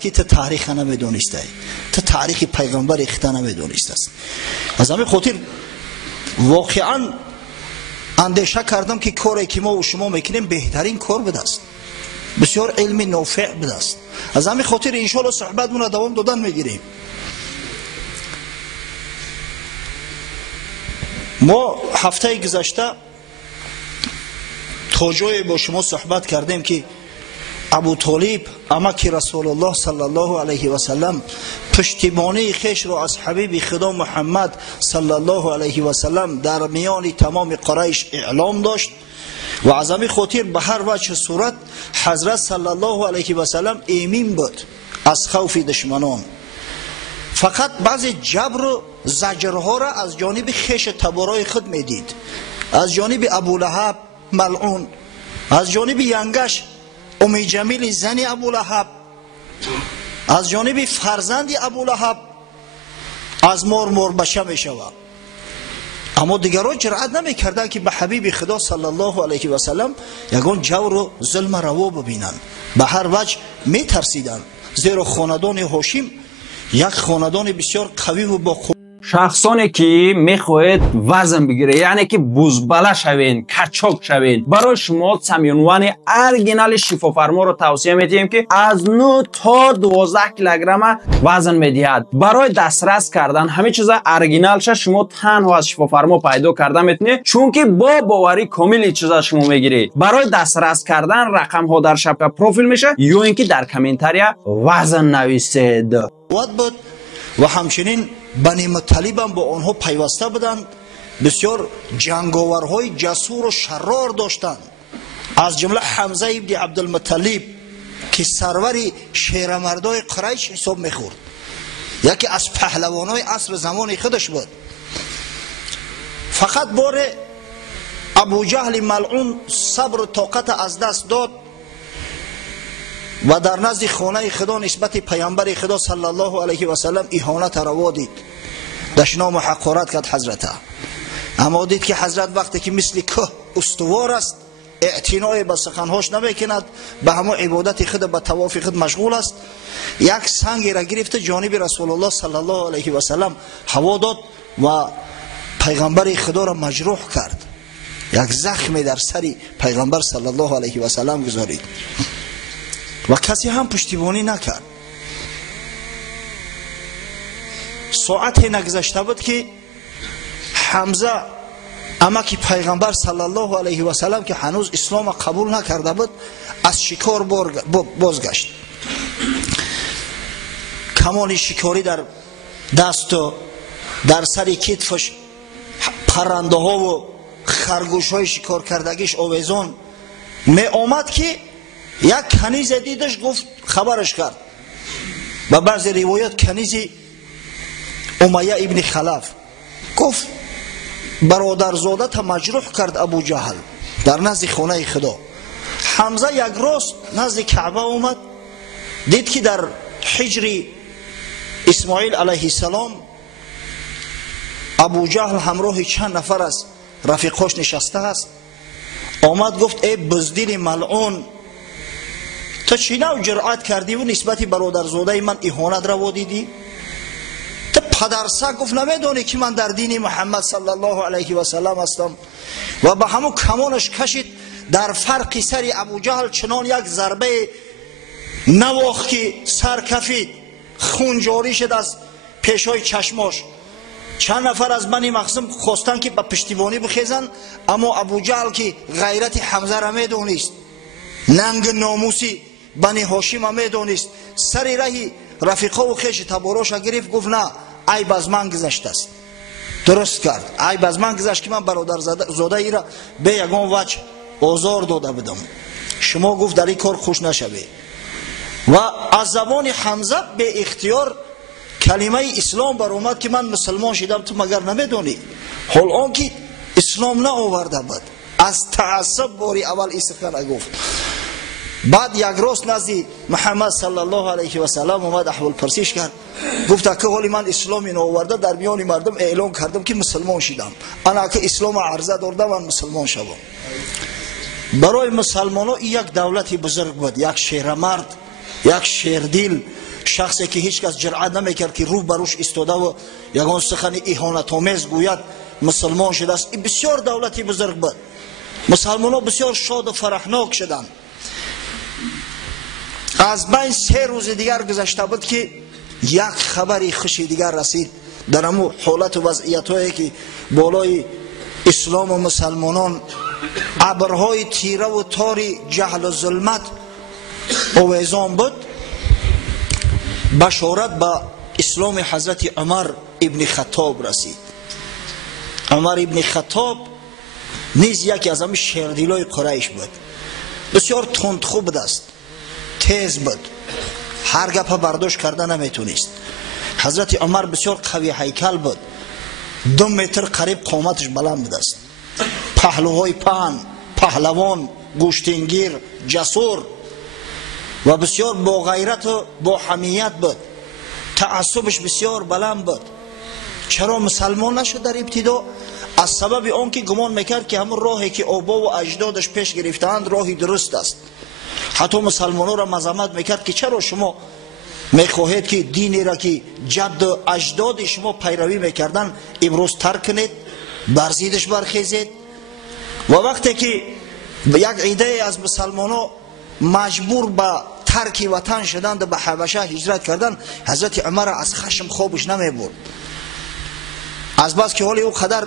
که تا تاریخ نمیدونسته، تا تاریخ پیغمبر اختا نمیدونسته است. از همین خاطر واقعا اندیشه کردم که کاری که ما و شما میکنیم بهترین کار بوده است، بسیار علمی نافع بوده است. از همین خاطر ان شاء الله صحبتمون را دوام دادن میگیریم. ما هفته گذشته تا جای با شما صحبت کردیم که ابو طالب امک رسول الله صلی الله علیه و سلم پشتیبانی خیش را از حبیب خدا محمد صلی الله علیه و سلم در میان تمام قریش اعلام داشت و از همین خاطر به هر وجه صورت حضرت صلی الله علیه و سلم ایمن بود از خوف دشمنان. فقط بعضی جبر و زجرها را از جانب خیش تبارای خود میدید، از جانب ابو لهب ملعون، از جانب ینگش امی جمیل زن ابو لهب، از جانب فرزند ابو لهب از مار بشه می شود. اما دیگران جرأت نمی کردن که به حبیب خدا صلی الله علیه و سلم یگان جور و ظلم روا ببینند، به هر وجه می ترسیدن، زیرا خاندان هاشم یک خاندان بسیار قوی و با شخصانی که میخواهید وزن بگیره، یعنی که بزبله شوین، کچاک شوین، برای شما سمیونوان ارگینال شفافرما رو توصیه میدیم که از 9 تا 12 کیلوگرم وزن میدهد. برای دسترس کردن همه چیز ارگینالش شما تنها از شفافرما پیدا کردن میتونید، چون که با باوری کامل چیزا شما میگیرید. برای دسترس کردن رقم ها در شبکه پروفیل میشه یا اینکه در کامنتاریا وزن نویسید. و همچنین بنی مطلب هم با آنها پیوسته بودند، بسیار جنگاورهای جسور و شرار داشتند، از جمله حمزه ابن عبدالمطلب که سروری شیرمردای قریش حساب میخورد، یکی از پهلوانای عصر زمان خودش بود. فقط بار ابو جهل ملعون صبر و طاقت از دست داد و در نزد خانه خدا نسبت پیامبر خدا صلی الله علیه و سلم اهانت روا دید، دشنام و حقارت کرد حضرت. اما دید که حضرت وقتی که مثل که استوار است، اعتنای به سخنهاش نمیکند، به همه عبادت خود به طواف خود مشغول است، یک سنگی را گرفته جانب رسول الله صلی الله علیه و سلم هوا داد و پیغمبر خدا را مجروح کرد، یک زخم در سر پیغمبر صلی الله علیه و سلم گذارید و کسی هم پشتیبانی نکرد. ساعت نگذشته بود که حمزه امک پیغمبر صلی الله علیه و سلم که هنوز اسلام قبول نکرده بود از شکار بازگشت. کمان شکاری در دست و در سر کتفش پرنده ها و خرگوش های شکار کردگیش آویزان می آمد که یک کنیز دیدش، گفت خبرش کرد. و بعضی روایات کنیز امیه ابن خلف گفت برادرزاده تا مجروح کرد ابو جهل در نزد خانه خدا. حمزه یک روز نزد کعبه اومد، دید که در حجر اسماعیل علیه السلام ابو جهل همراه چند نفر از رفیقاش نشسته است. آمد گفت ای بزدل ملعون، تو چی نوع جرأت کردی و نسبت برادرزاده من اهانت روا دیدی؟ تو پدرسگ گفت نمیدونی که من در دین محمد صلی الله علیه و سلم هستم؟ و به همون کمانش کشید، در فرق سر ابو جهل چنان یک ضربه نواخت که سر کفید، خون جاری شد از پیشای چشماش. چند نفر از بنی مخزوم خواستن که به پشتیبانی بخیزن، اما ابو جهل که غیرت حمزه را میدونست، ننگ ناموسی بنی هاشم هم میدونست، سر راه رفیقا و خیش تباراش گرفت، گفت نه عیب از من گذشته است. درست کرد، عیب از من گذشت که من برادر زاده ای را به یگان وجه آزار داده بدم، شما گفت در این کار خوش نشوی. و از زبان حمزه به اختیار کلمه اسلام بر اومد که من مسلمان شدم، تو مگر نمیدونی؟ حال آن که اسلام نه آورده بود، از تعصب باری اول این سخن گفت. بعد یک روز نزد محمد صلی الله علیه و سلم اومد، احوال پرسیش کرد، گفت که حالی من اسلامی نآورده در میان مردم اعلان کردم که مسلمان شدم، انا که اسلام عرضه داده من مسلمان شدم. برای مسلمان ها یک دولتی بزرگ بود، یک شیرمرد یک شیردل، شخصی که هیچ کس جرأت نمیکرد که رو بروش ایستاده و یگان سخن اهانت آمیز گوید مسلمان شده است. این بسیار دولتی بزرگ بود. مسلمان‌ها بسیار شاد و فرحناک شدند. از بین 3 روز دیگر گذشته بود که یک خبری خوشی دیگر رسید در امو حالت و وضعیت هایی که بالای اسلام و مسلمانان ابرهای تیره و تار جهل و ظلمت اویزان بود. بشارت به اسلام حضرت عمر ابن خطاب رسید. عمر ابن خطاب نیز یکی از همه شیردلای قریش بود. بسیار تندخو بود است، تیز بود، هر گپ برداشت کرده نمیتونست. حضرت عمر بسیار قوی هیکل بود، 2 متر قریب قامتش بلند بود است، پهلوهای پهلوان، گوشتینگیر، جسور و بسیار با غیرت و با حمیت بود. تعصبش بسیار بلند بود. چرا مسلمان نشد در ابتدا؟ از سبب آن که گمان میکرد که همون راهی که آبا و اجدادش پیش گرفتند راهی درست است. حتی مسلمانان را مذمت میکرد که چرا شما میخواهید که دینی را که جد و اجداد شما پیروی میکردن امروز ترک کنید، برزیدش برخیزید. و وقتی که یک عده از مسلمانان مجبور به ترک وطن شدند به حبشه هجرت کردند، حضرت عمر از خشم خوابش نمیبرد. از بس که حالی او قدر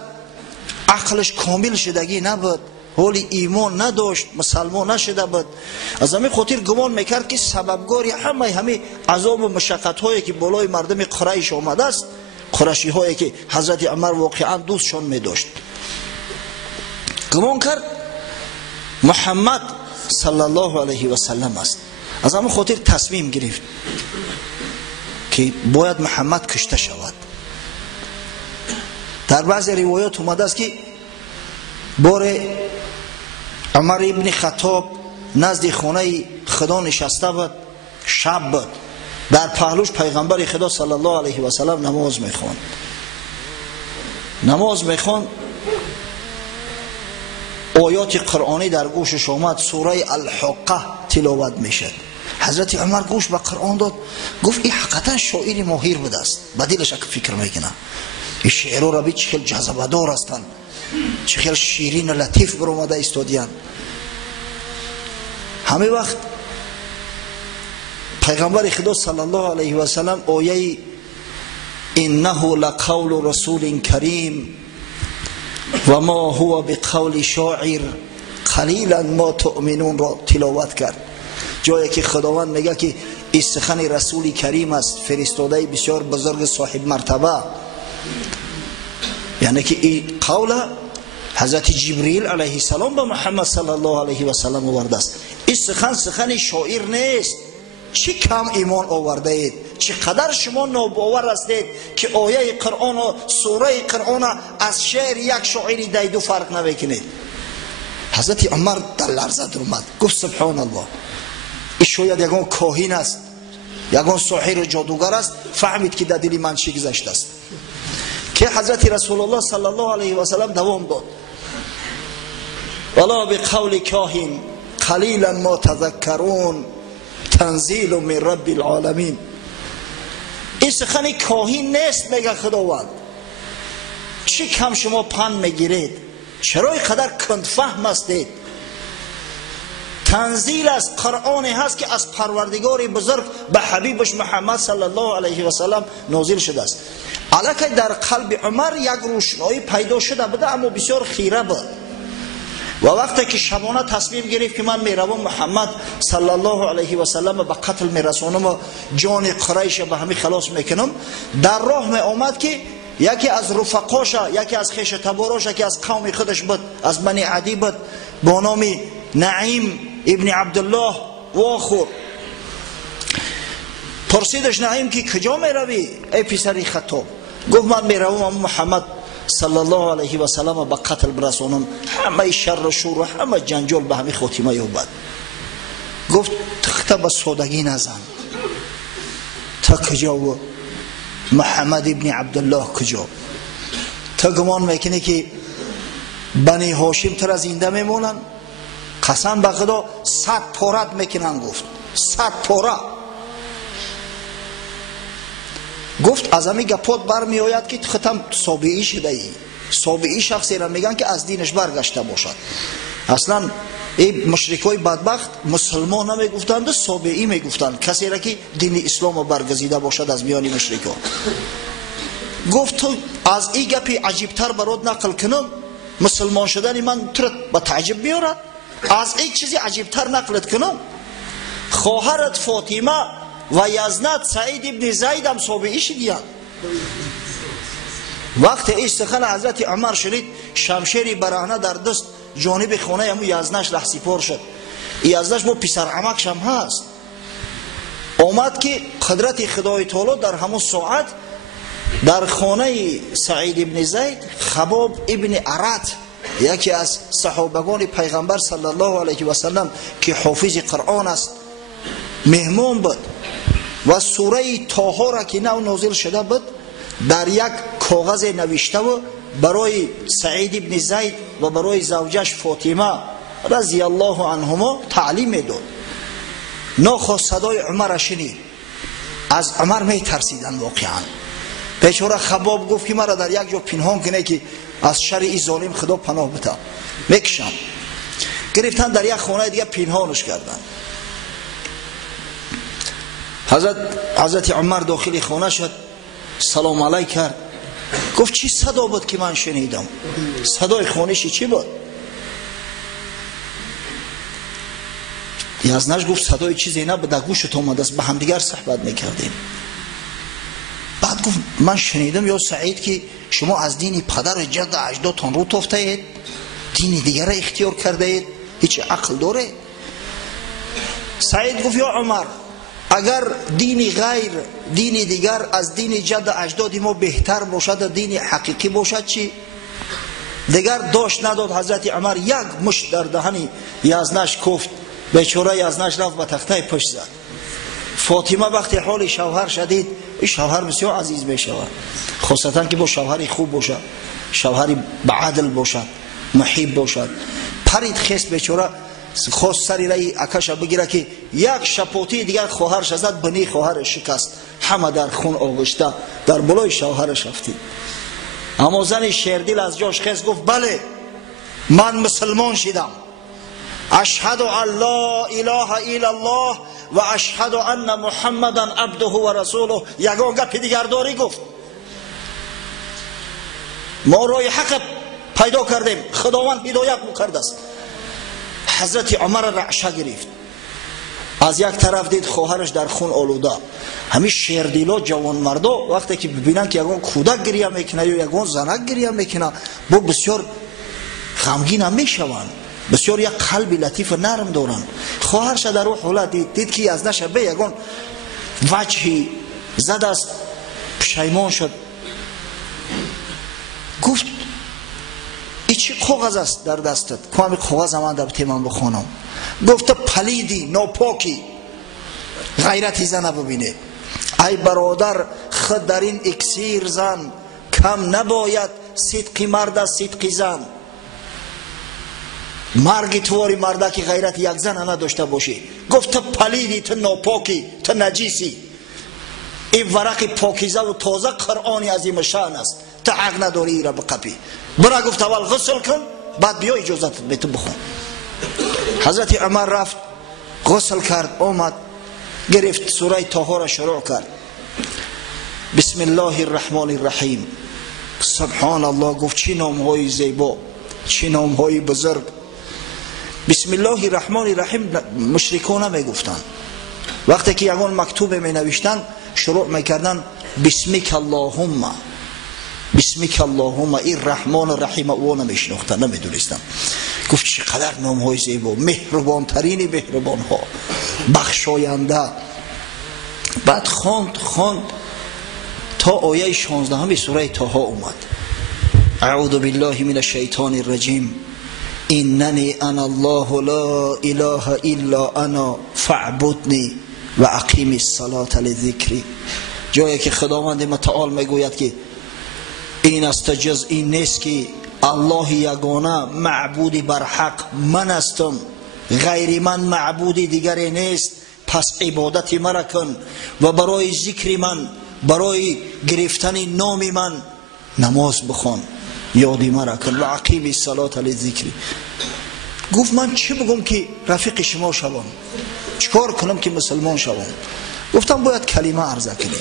عقلش کامل شدگی نبود، حالی ایمان نداشت، مسلمان نشده بود، از همین خاطر گمان میکرد که سببگاری همه عذاب و مشقت هایی که بالای مردم قریش آمده است قریشی هایی که حضرت عمر واقعا دوستشان میداشت. گمان کرد محمد صلی الله علیه و سلم است. از همین خاطر تصمیم گرفت که باید محمد کشته شود. در بعضی روایات اومده است که بار عمر ابن خطاب نزد خانه خدا نشسته بود، شب بود، در پهلوش پیغمبر خدا صلی الله علیه و سلم نماز میخواند. آیات قرآنی در گوشش آمد، سوره الحقه تلاوت میشد. حضرت عمر گوش به قرآن داد، گفت این حقیقتا شاعری ماهر بوده است. به دلش فکر میکنه این شعرها را چه خیلی جذبه دار هستند، چه خیلی شیرین و لطیف برآمده ایستادیان. همه وقت پیغمبر خدا صلی الله علیه و سلم آیه انه لقول رسول کریم و ما هو بقول شاعر قلیلا ما تؤمنون را تلاوت کرد. جایی که خداوند میگه که این سخن رسول کریم است، فرستاده بسیار بزرگ صاحب مرتبه، یعنی که این قول حضرت جبریل علیه السلام به محمد صلی الله علیه و سلم آورده است. این سخن شاعر نیست. چه کم ایمان آورده اید، چقدر شما ناباور هستید که آیه قرآن و سوره قرآن از شعر یک شاعری دیدو فرق نمیکنید. حضرت عمر در لرزه در اومد، گفت سبحان الله، این شاید یگان کاهن است، یگان ساحر جادوگر است. فهمید که در دل من چی گذشته است. که حضرت رسول الله صلی الله علیه و سلم دوام داد، ولا بقول کاهن قلیلا ما تذکرون تنزیل من رب العالمین. این سخن کاهن نیست میگه خداوند. چی کم شما پند میگیرید، چرا اینقدر کند فهم هستید. تنزیل از قرآن هست که از پروردگار بزرگ به حبیبش محمد صلی الله علیه و سلم نازل شده است. الکی در قلب عمر یک روشنایی پیدا شده بوده، اما بسیار خیره بود. و وقتی که شبانه تصمیم گرفت که من میروم محمد صلی الله علیه و سلم به قتل میرسانم و جان قریش به همین خلاص میکنم، در راه می آمد که یکی از رفقاش، یکی از خویش تباراش، یکی از قوم خودش بود، از بنی عدی بود، با نام نعیم ابن عبدالله واخور. پرسیدش نعیم که کجا میروی ای پسری خطاب؟ گفت من میروم محمد صلی الله علیه و سلم به قتل برسانم، همه شر و شور و همه جنجال به همین خاتمه یابد. گفت تخته به سادگی نزن، تا کجا و محمد ابن عبدالله کجا؟ تا گمان میکنی که بنی هاشم تر زنده میمونن؟ قسم به خدا 100 پارت میکنن. گفت 100 پاره. گفت از همین گپات برمی آید که ختم سابعی شده ای. سابعی شخصی را میگن که از دینش برگشته باشد. اصلا این مشرکای بدبخت مسلمان نمیگفتند، سابعی میگفتند، کسی را که دین اسلام برگزیده باشد از میان مشرکان. گفت تو از این گپی عجیبتر برات نقل کنم، مسلمان شدن من تو به تعجب بیارد؟ از این چیزی عجیبتر نقلت کنم؟ خواهرت فاطمه و یزنت سعید ابن زید هم سابعی شدیان. وقت این سخن حضرت عمر شنید، شمشیری برهنه در دست جانب خانه همو یزنش رهسپار شد. یزنش با پسر عمکش هم هست. آمد که قدرت خدای تعالی در همون ساعت در خانه سعید ابن زید خباب ابن ارت، یکی از صحابگان پیغمبر صلی الله علیه و سلم که حافظ قرآن است، مهمان بود و سوره طه را که نو نازل شده بود در یک کاغذ نوشته و برای سعید ابن زید و برای زوجش فاطمه رضی الله عنهما تعلیم میداد. ناخواست صدای عمر شنید، از عمر می ترسیدن. واقعا بیچاره خباب گفت که مرا در یک جا پنهان کنه که از شر این ظالم خدا پناه بده. میکشم. گرفتن در یک خانه دیگه پنهانش کردن. حضرت عمر داخل خانه شد، سلام علیک کرد. گفت چی صدا بود که من شنیدم؟ صدای خانشی چی بود؟ یزنش گفت صدای چیزی نبود، در گوشت آمده است، به هم دیگر صحبت میکردیم. بعد گفت من شنیدم یا سعید که شما از دین پدر جد اجدادتان رو تافته اید، دین دیگر را اختیار کرده اید، هیچ عقل داره؟ سعید گفت یا عمر، اگر دینی غیر دینی دیگر از دین جد اجداد ما بهتر باشد، دین حقیقی باشد چی؟ دیگر داشت نداد. حضرت عمر یک مشت در دهن یزنش کوفت، بیچاره یزنش رفت به تخته پشت زد. فاطمه وقتی حال شوهر شدید، این شوهر بسیار عزیز می شود، خاصتا که با شوهری خوب باشد، شوهری بعدل باشد، محب باشد. پرید خست بیچاره، خواست سری رای اکش بگیره که یک شپاتی دیگر خواهرش زد، بنی خواهرش شکست، همه در خون آغشته در بالای شوهرش رفتی. اما زن شیردل از جاش خست گفت بله من مسلمان شدم، اشهد ان لا اله الا الله و اشهد ان محمدا عبده و رسوله. یگان گپ دیگر داری؟ گفت ما رای حق پیدا کردیم، خداوند هدایت می‌کرده است. حضرت عمر رعشه گرفت، از یک طرف دید خواهرش در خون آلوده. همین شیردیلا جوان مردا وقتی که ببینن که یگان کودک گریه میکنه یا یگان زنک گریه میکنه، با بسیار غمگین هم میشوند، بسیار یک قلب لطیف و نرم دارن. خواهرش در اون حالت دید که از نشبه یگان وجهی زد است، پشیمان شد. گفت این چی کاغذ است در دستت؟ که همین کاغذ من در تیمم بخونم. گفت پلیدی، ناپاکی، غیرتی زن ببینه. ای برادر، خود در این اکسیر زن، کم نباید صدقی مرد از صدقی زن. مرگی تواری مرده که غیرت یک زن نداشته باشی. گفت تو پلیدی، تو ناپاکی، تو نجیسی. این ورق پاکیزه و تازه قرآنی عظیم شأن است، تو حق نداری ای را بقپی. برا گفت اول غسل کن، بعد بیا اجازت به تو بخون. حضرت عمر رفت غسل کرد، آمد گرفت سوره طه را شروع کرد. بسم الله الرحمن الرحیم. سبحان الله. گفت چی نام های زیبا، چی نام های بزرگ. بسم الله الرحمن الرحیم مشرکان هم میگفتن، وقتی که یگان مکتوب می نوشتن شروع میکردن بسمک اللهم، بسمک اللهم. این رحمان و رحیم او نمیشناختن، نمیدونستن. گفت چقدر نام های زیبا، مهربان ترین مهربان ها، بخشاینده. بعد خواند تا آیه 16 سوره طه اومد. اعوذ بالله من الشیطان الرجیم. اننی انا الله لا اله الا انا فاعبدنی و اقیم الصلاة لذکری. جایی که خداوند متعال میگوید که این است جز این نیست که الله یگانه معبودی بر حق من هستم، غیر من معبودی دیگری نیست، پس عبادت مرا کن و برای ذکر من، برای گرفتن نام من نماز بخوان، یادی مرا کن و عقیب الصلاة للذکر. گفت من چه بگم که رفیق شما شوم؟ چیکار کنم که مسلمان شوم؟ گفتم باید کلمه عرضه کنی.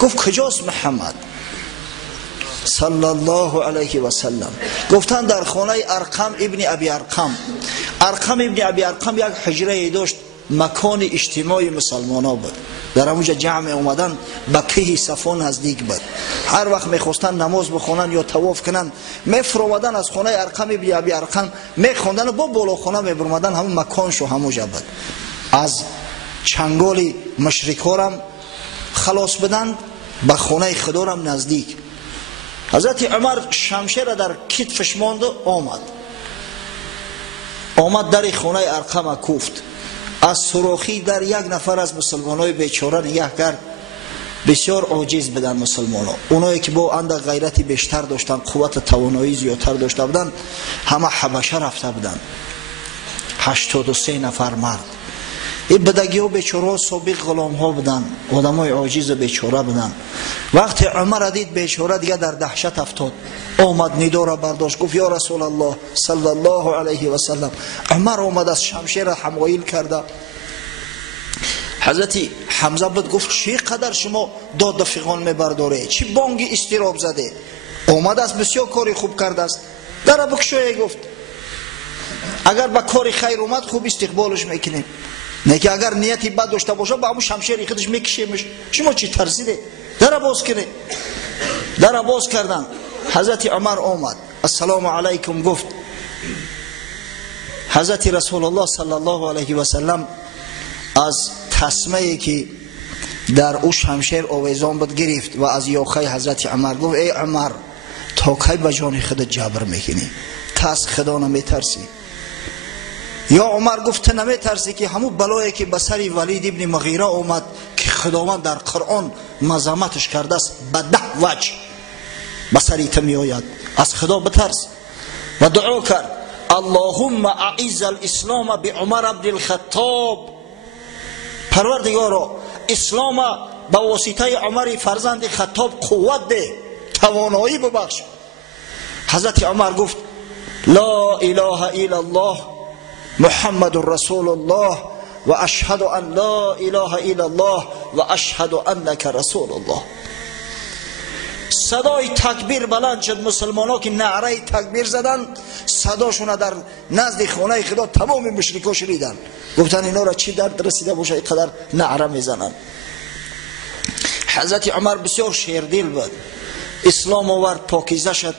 گفت کجاست محمد صلی الله علیه و سلم؟ گفتن در خانه ارقم ابن ابی ارقم. ارقم ابن ابی ارقم یک حجره داشت، مکان اجتماعی مسلمان ها بود. در اونجا جمع اومدن به کوه صفا نزدیک بود. هر وقت میخواستن نماز بخونن یا طواف کنن میفرمودن از خانه ارقم ابن ابی ارقم میخوندن و با بالا خانه میبرمدن، همون مکانشو همونجا بود. از چنگال مشرکارم خلاص بدن به خانه خدارم نزدیک. حضرت عمر شمشیر در کتفش ماند و آمد در خانه ارقم کوفت. از سراخی در یک نفر از مسلمانای بیچاره نگاه کرد. بسیار عاجز بدن مسلمانا، اونایی که با اندک غیرتی بیشتر داشتن، قوت توانایی زیادتر داشته بودن، همه حبشه رفته بودن. 83 نفر مرد. این بدگی ها بیچاره ها سابق غلام ها بودن، آدم های عاجز و بیچاره بودن. وقتی عمر دید بیچاره دیگه در دهشت افتاد، آمد ندا را برداشت، گفت یا رسول الله صلی الله علیه و سلم. عمر آمد از شمشیر حمایل کرده. حضرت حمزه بود گفت چقدر شما داد رفیقان میبرداره، چی بانگی استراب زده؟ آمد است بسیار کاری خوب کرده است، در بکشوی. گفت اگر با کاری خیر اومد خوب استقبالش میکنیم، نه که اگر نیتی بد داشته باشه با همون شمشیر خودش میکشیمش. شما چی ترسیده؟ در باز کنه. در باز کردن. حضرت عمر آمد السلام علیکم گفت. حضرت رسول الله صلی الله علیه و سلم از تسمه‌ای که در او شمشیر آویزان بود گرفت و از یاخه حضرت عمر گفت ای عمر تا کی به جان خودت جبر میکنی؟ تا از خدا نمیترسی؟ یا عمر گفت نمی ترسی که همون بلایی که به سر ولید ابن مغیره آمد که خداوند در قرآن مذمتش کرده است به 10 وجه به سری تو می آید، از خدا بترس. و دعا کرد اللهم اعز الاسلام بعمر بن الخطاب. پروردگارا اسلام به واسطه عمر فرزند خطاب قوت ده، توانایی ببخش. حضرت عمر گفت لا اله الا الله محمد رسول الله و اشهد ان لا اله الا الله و اشهد انک رسول الله. صدای تکبیر بلند شد. مسلمانان که نعره تکبیر زدن صداشون در نزد خانه خدا تمام مشرکا شنیدن. گفتن اینا را چی درد رسیده باشه اینقدر نعره میزنن. حضرت عمر بسیار شیردل بود، اسلام آورد، پاکیزه شد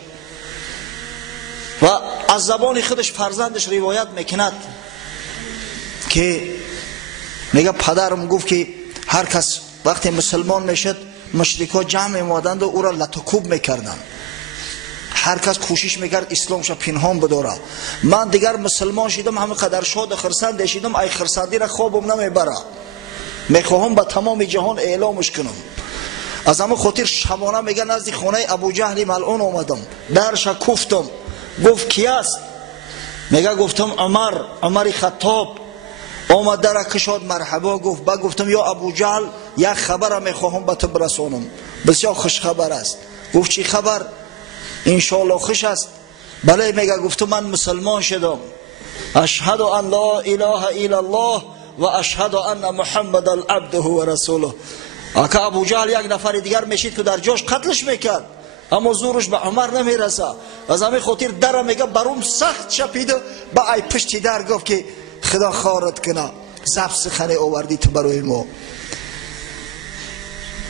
و از زبان خودش فرزندش روایت میکند که میگه پدرم گفت که هر کس وقتی مسلمان میشد مشرکا جمع می‌آمدند و او را لطکوب میکردند. هر کس کوشش میکرد اسلامش پنهان بداره. من دیگر مسلمان شدم، همینقدر شاد و خرسند شدم، ای خرسندی را خوابم نمیبره، میخواهم به تمام جهان اعلامش کنم. از همه خاطر شبانه میگه نزد خانه ابو جهل ملعون آمدم، درش کوفتم. گفت کی است؟ میگه گفتم عمر خطاب. آمد در کشاد، مرحبا گفت. با گفتم یا ابو جهل یک خبر میخواهم به تو برسانم، بسیار خوش خبر است. گفت چی خبر؟ انشاءالله خوش است. بله. میگه گفتم من مسلمان شدم، اشهد ان لا اله الا الله و اشهد ان محمد عبده و رسوله. اگه ابو جهل یک نفر دیگر میشید که در جاش قتلش میکرد، اما زورش به عمر نمیرسه. از همین خاطر در میگه بروم سخت چپید و با ای پشتی در گفت که خدا خارت کنه، زب سخنه آوردی تو برای ما.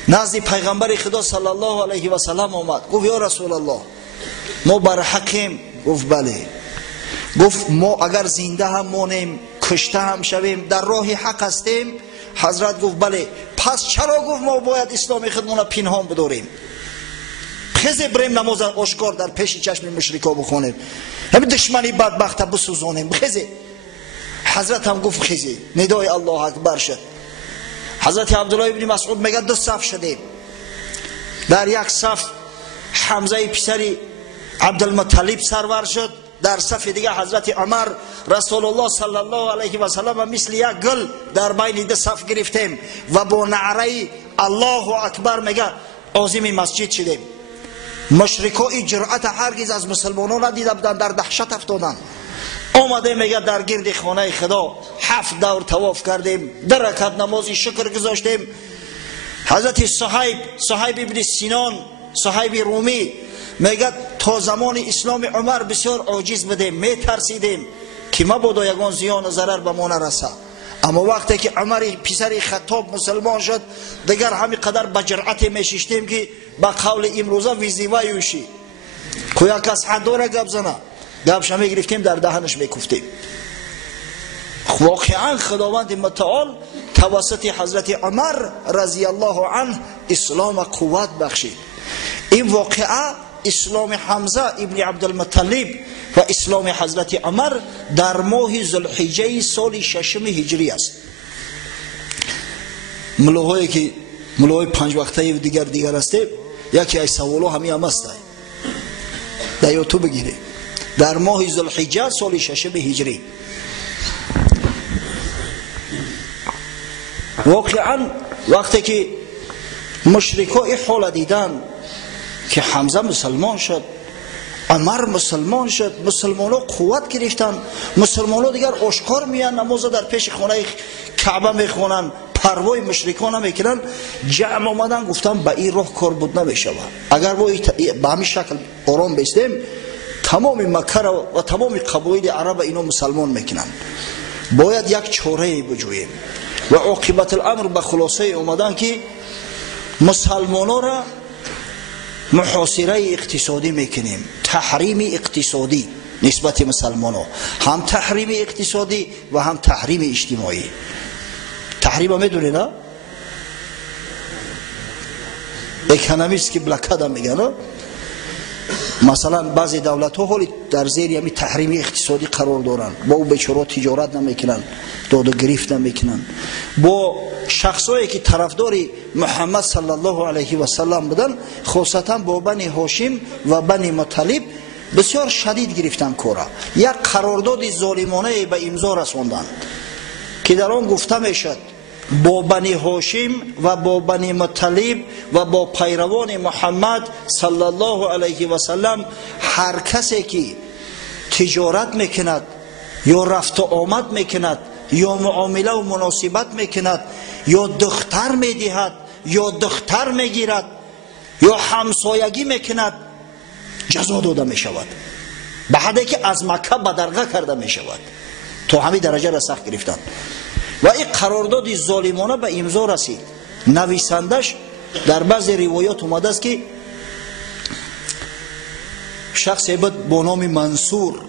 نزد پیغمبر خدا صلی الله علیه و سلم آمد، گفت یا رسول الله ما بر حقیم؟ گفت بله. گفت ما اگر زنده هم مانیم، کشته هم شویم، در راه حق هستیم؟ حضرت گفت بله. پس چرا گفت ما باید اسلام خودمون پنهان بداریم؟ خیزه بریم نماز آشکار در پیش چشم مشرکا بخونیم، همین دشمنی بدبخت بسوزانیم. خیزه. حضرت هم گفت خیزه. ندای الله اکبر شد. حضرت عبدالله ابن مسعود میگه 2 صف شدیم. در یک صف حمزه پسری عبدالمطلب سرور شد، در صف دیگه حضرت عمر رسول الله صلی الله علیه و سلم مثل یک گل در بین دو صف گرفتیم و با نعره الله اکبر میگه عازم مسجد شدیم. مشرکا این جرأت هرگز از مسلمانان ندیده بودند، در دهشت افتادند. آمده میگه در گرد خانه خدا 7 دور طواف کردیم، 2 رکعت نماز شکر گذاشتیم. حضرت صهیب ابن سینان، صهیب رومی میگه تا زمان اسلام عمر بسیار عاجز بودیم، میترسیدیم که مبادا یگان زیان و ضرر به ما نرسه. اما وقتی که عمر پسر خطاب مسلمان شد دیگر همین قدر به جرأت میشیشتیم که با قول امروزه ویزیوه یوشی که یک کس حد داره گپ زنه، گپش میگرفتیم در دهنش میکفتیم. واقعا خداوند متعال توسط حضرت عمر رضی الله عنه اسلام قوت بخشید. این واقعه اسلام حمزه ابن عبدالمطلب و اسلام حضرت عمر در ماه ذوالحجه سال 6 هجری است. ملاهایی که ملاهای 5 وقته و دیگر است، یکی از سوالو همین هم است، در یوتیوب بگیره. در ماه ذوالحجه سال 6 هجری واقعا وقتی که مشرکا این حال دیدن که حمزه مسلمان شد، عمر مسلمان شد، مسلمانو قوت گرفتن، مسلمانو دیگر آشکار میان نماز در پیش خانه کعبه میخونن، پروای مشرکان میکنن. جمع آمدن گفتن به این راه کار بود نمیشه. اگر ما به همین شکل آرام بیستیم تمام مکه و تمام قبایل عرب اینو مسلمان میکنن. باید یک چاره بجوییم و عاقبت الامر به خلاصه اومدن که مسلمانان را محاصره اقتصادی میکنیم، تحریم اقتصادی نسبت مسلمانان، هم تحریم اقتصادی و هم تحریم اجتماعی. تحریم هم میدونی نه؟ اکونومیست که بلاکاد هم میگن، مثلا بعضی دولت ها حالی در زیر همین تحریم اقتصادی قرار دارن، با او بیچاره تجارت نمیکنن، داد و گرفت نمیکنن. با شخصایی که طرفداری محمد صلی الله علیه و سلم بودن، خاصتا با بنی هاشم و بنی مطلب بسیار شدید گرفتن کورا. یک قرارداد ظالمانه به امضا رساندند که در آن گفته میشد با بنی هاشم و با بنی مطلب و با پیروان محمد صلی الله علیه و سلم هر کسی که تجارت میکند یا رفت و آمد میکند یا معامله و مناسبت میکند یا دختر میدهد یا دختر میگیرد یا همسایگی میکند جزا داده میشود، به حدی که از مکه بدرقه کرده میشود. تا همین درجه را سخت گرفتند و این قرارداد ظالمانه به امضا رسید. نویسندش در بعضی روایات اومده است که شخصی بود با نام منصور،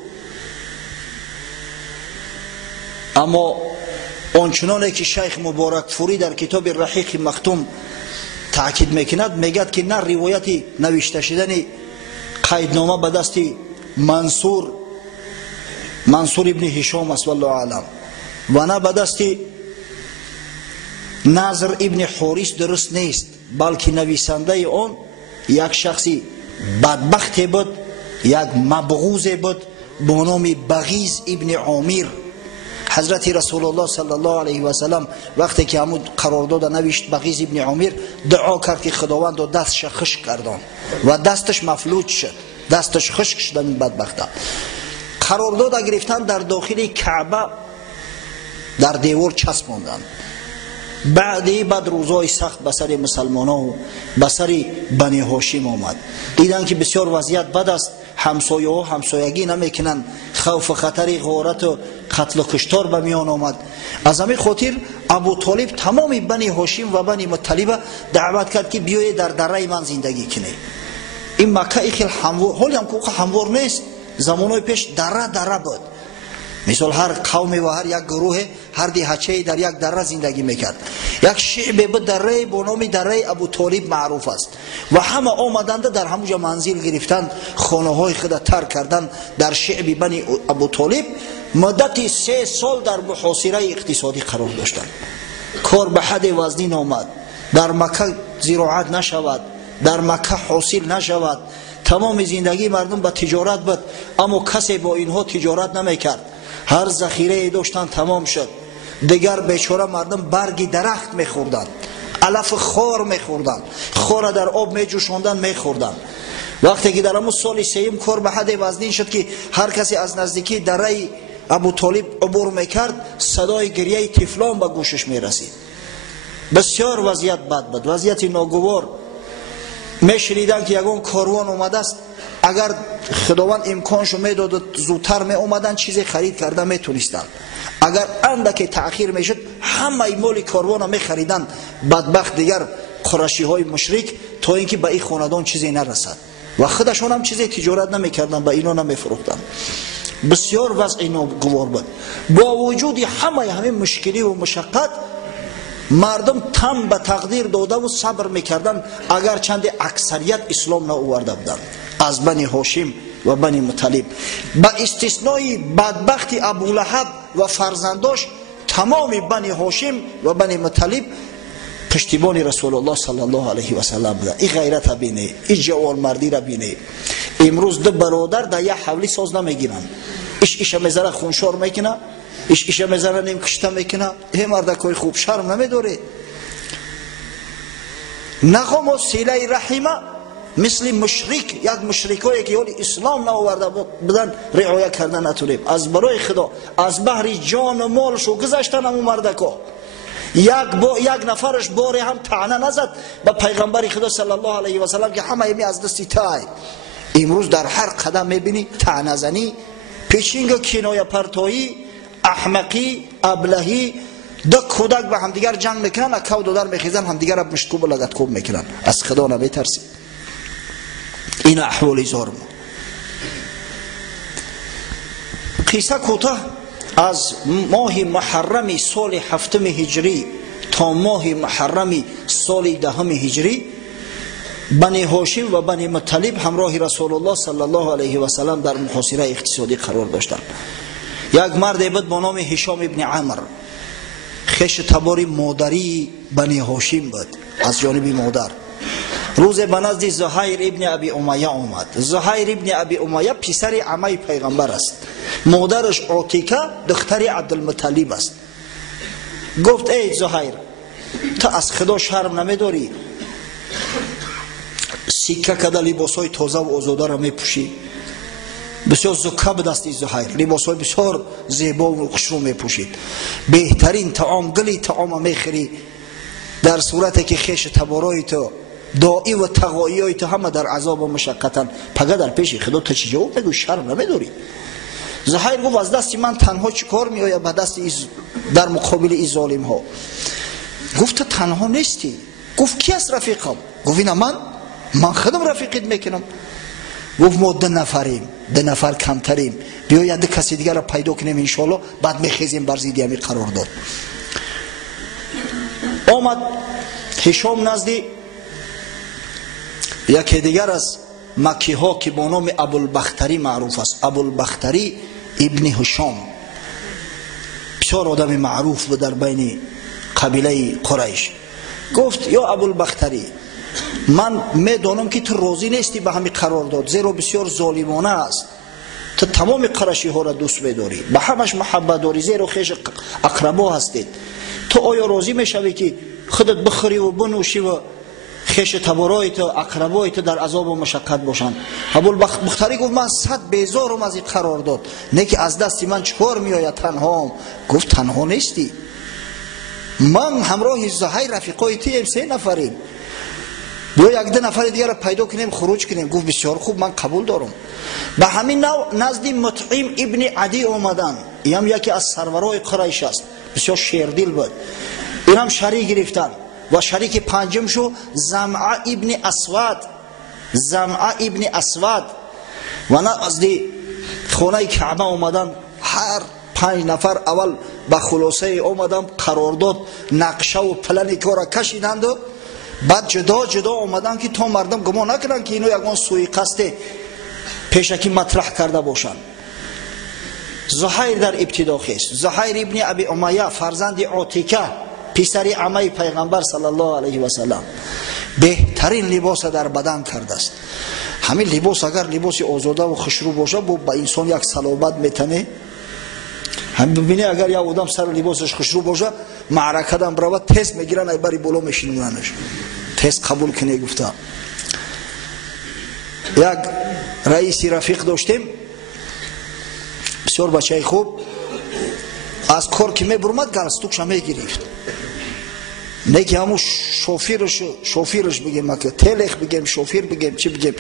اما آنچنانه که شیخ مبارک فوری در کتاب رحیق مختوم تاکید میکند، میگد که نه روایتی نوشته شدن قیدنامه به دست منصور ابن هشام است والله اعلم، و نه به دست نظر ابن حارث درست نیست، بلکه نویسنده آن یک شخصی بدبختی بود، یک مبغوض بود با نام بغیض ابن عامر. حضرت رسول الله صلی الله علیه و سلم وقتی که همون قرارداد نوشت، بغیض ابن عامر دعا کرد که خداوند دستش خشک کردن و دستش مفلوج شد، دستش خشک شد. این بدبخته قرارداد گرفتن در داخل کعبه در دیوار چسباندند. بعد روزای سخت به سر مسلمان ها و به سر بنی هاشم آمد. دیدن که بسیار وضعیت بد است، همسایه ها همسایگی نمیکنن، خوف خطر غارت و قتل و کشتار به میان آمد. از همین خاطر ابو طالب تمام بنی هاشم و بنی مطلب دعوت کرد که بیای در دره من زندگی کنی. این مکه خیلی هموار، حالی هم که هموار نیست، زمانهای پیش دره بود. مثال هر قوم و هر یک گروه، هر دهچه در یک دره زندگی میکرد. یک شعب به دره با نام دره ابو طالب معروف است و همه آمدند در همونجا منزل گرفتند، خانه های خود ترک کردند. در شعب بنی ابو طالب مدت 3 سال در محاصره اقتصادی قرار داشتند. کار به حد وزنین آمد، در مکه زراعت نشود، در مکه حاصل نشود، تمام زندگی مردم به تجارت بود، اما کسی با اینها تجارت نمیکرد. هر ذخیره داشتن تمام شد. دیگر بیچاره مردم برگی درخت میخوردند، علف خار میخوردند، خار در آب میجوشاندند میخوردند. وقتی که در همون سال سیم کار به حد وزنین شد که هر کسی از نزدیکی دره ابو طالب عبور میکرد، صدای گریه طفلان به گوشش میرسید. بسیار وضعیت بد بود، وضعیت ناگوار. میشنیدن که یگان کاروان اومده است، اگر خداوند امکانشو میداد زودتر می اومدن چیزی خرید کرده میتونستن. اگر اندکی تأخیر میشد همه مال کاروان رو میخریدن. بدبخت دیگر قریشی های مشرک تا اینکه به این خاندان چیزی نرسد و خودشون هم چیزی تجارت نمیکردن، به اینا نمیفروختن. بسیار وضع ناگوار بود. با وجود همه مشکلی و مشقت مردم تم به تقدیر داده و صبر میکردن، اگر چند اکثریت اسلام نآورده بودند از بنی هاشم و بنی مطلب. با استثنای بدبخت ابولهب و فرزنداش، تمام بنی هاشم و بنی مطلب پشتیبان رسول الله صلی الله علیه و سلم بودند. این غیرت بینه، این جوان مردی را بینه. امروز دو برادر در یک حولی ساز نمیگیرن، ایش میذاره خونشار میکنه، ایش میذاره نیم کشته میکنه. این مردکای خوب شرم نمیداره. نخوام و سیله رحمه مثل مشرک، یک مشرکایی که یعنی اسلام نآورده بودن رعایت کردن نتونیم. از برای خدا از بحر جان و مالشو گذاشتن همون مردکا. یک نفرش باری هم طعنه نزد به پیغمبر خدا صلی الله علیه و سلم که همه می از دستی تای. امروز در هر قدم میبینی طعنه زنی، پیشینگ کنایه پرتایی، احمقی، ابلهی. دو کودک به همدیگر جنگ میکنن، اکاو دودر میخیزن، همدیگر را مشکوب و لگتکوب میکنن. از خدا نمیترسی. این احوالی زار ما. قصه کوتاه از ماه محرم سال 7 هجری تا ماه محرم سال 10 هجری بنی هاشم و بنی مطلب همراه رسول الله صلی الله علیه و سلم در محاصره اقتصادی قرار داشتند. یک مرد بود با نام هشام ابن عمرو، خش تبار مادری بنی هاشم بود از جانب مادر. روز به نزد زهیر ابن ابی امیه آمد. زهیر ابن ابی امیه پسر عمه پیغمبر است. مادرش عاتیکه دختر عبدالمطلب است. گفت ای زهیر، تو از خدا شرم نمیداری؟ سکه کده لباسای تازه و آزاده را میپوشی. بسیار زکه به دست زهیر، لباسای بسیار زیبا و خوشرو میپوشید. بهترین طعام گلی طعام میخوری، در صورتی که خیش تبارای تو دائی و تقایی تو همه در عذاب و مشقتن. پگه در پیش خدا تو چی جواب بگو؟ شرم نمیداری؟ زهیر گفت از دست من تنها چی کار میآید به دست در مقابل این ظالم ها؟ گفت تنها نیستی. گفت کی است رفیقم؟ گفت اینا من خودم رفیقت میکنم. گفت ما 2 نفریم، 2 نفر کمتریم، بیا یک کسی دیگر را پیدا کنیم انشالله بعد میخیزیم بر ضد همی قرار داد. آمد هشام نزدی یکی دیگر از مکی ها که با نام ابوالبختری معروف است. ابوالبختری ابن هشام بسیار آدم معروف بود در بین قبیله قریش. گفت یا ابوالبختری، من میدانم که تو راضی نیستی به همین قرار داد، زیرا بسیار ظالمانه است. تو تمام قریشی ها را دوست می‌داری، به همش محبت داری، زیرا خویش اقربا هستید. تو آیا راضی میشوی که خودت بخوری و بنوشی و خیش تبارای تو اقربای تو در عذاب و مشقت باشند؟ ابوالبختری گفت من 100 بیزارم از این قرار داد، نه که از دست من چکار میآید تنها. گفت تنها نیستی، من همراه زهیر رفیقای تیم 3 نفریم، بیا 1-2 نفر دیگر را پیدا کنیم خروج کنیم. گفت بسیار خوب، من قبول دارم. به همین نوع نزد مطعم ابن عدی آمدن. این هم یکی از سرورای قریش است، بسیار شیردل بود. این هم شریک گرفتن و شریک پنجم شو زمعه ابن اسود. زمعه ابن اسود و نزد خانه کعبه آمدن. هر 5 نفر اول به خلاصه آمدن، قرارداد نقشه و پلن کار کشیدند و بعد جدا جدا آمدن که تا مردم گمان نکنن که اینو یگان سوی قصد پیشکی مطرح کرده باشند. زهیر در ابتدا خیست. زهیر ابن ابی امیه فرزند عاتیکه پسر عمه پیغمبر صلی الله علیه و سلم بهترین لباس در بدن کرده است. همین لباس اگر لباس آزاده و خوشرو باشه با انسان یک صلابت میتنه. هم ببینی اگر یک آدم سر لباسش خوشرو باشه معرکه دم برود تست میگیرن ای بری بالا میشینوننش تست قبول کنه. گفتم یک رئیسی رفیق داشتیم بسیار بچه خوب، از کار که میبرمد گلستوکش میگرفت، نه که همون شوفیرش بگیم که تلخ بگیم شوفیر بگیم چی بگیم،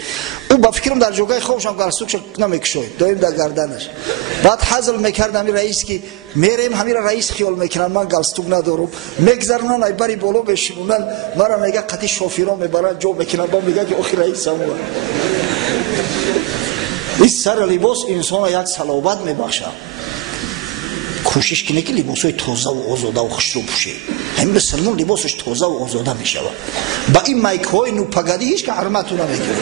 او با فکرم در جوگای خوبش هم گلستوکش نمیکشوید دایم در گردنش. بعد حزل میکرد همین رئیس که میریم همین رئیس خیال میکنن من گلستوک ندارم میگذرنن ای بری بالا بشینونن مرا میگه قطعی شوفیرا میبرن جو میکنن با میگه که اخی رئیس هم این سر لباس انسان یک صلابت میبخشه. کوشش کنه که لباسای تازه و آزاده و خوشرو پوشه. همین مسلمان لباسش تازه و آزاده میشه. با این میک‌های نوپگدی هیچ که حرمت نمیکنه.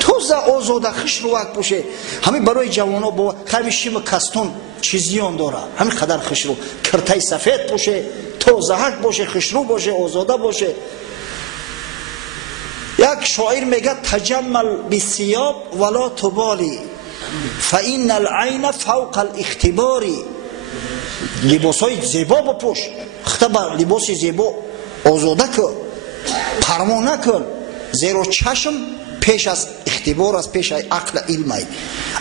تازه آزاده خوشروک پوشه. همین برای جوانا با همین شیم کستون چیزی آن داره. همین قدر خوشرو کرتای سفید پوشه، تازه حق باشه، خوشرو باشه، آزاده باشه. یک شاعر میگه تجمل بالثياب ولا تبالی فإن العين فوق الاختبار. لباسای زیبا بپوش، اختبار لباس زیبا آزاده کن، پروا نکن، زیرا چشم پیش از اختبار است، پیش از عقل علم است.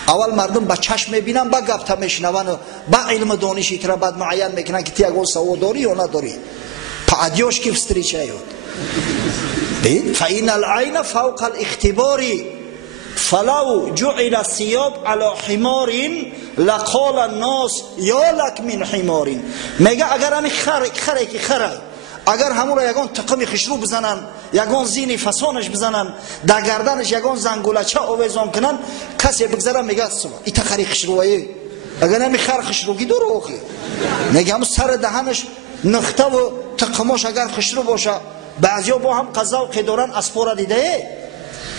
اول مردم با چشم میبینن با گپ میشنون با علم دانش ایتر بعد معین میکنن که تی اگه سواد داری یا نداری. پادیاش کی استریچه یاد ببین فإن العين فوق الاختبار فلو جعل الثياب على حمار لقال الناس یا لك من حمار. میگه اگر همین خره که خره اگر همون را یگان تقمی خشرو بزنن یگان زینی فسانش بزنن در گردنش یگان زنگولچه آویزان کنن کسی بگذره میگه ایتا خری خشرویه اگر همین خر خشروگی داره آخی. میگه همون سر دهنش نخته و تقماش اگر خشرو باشه بعضیا با هم قضا و قدارن اسپورا دیده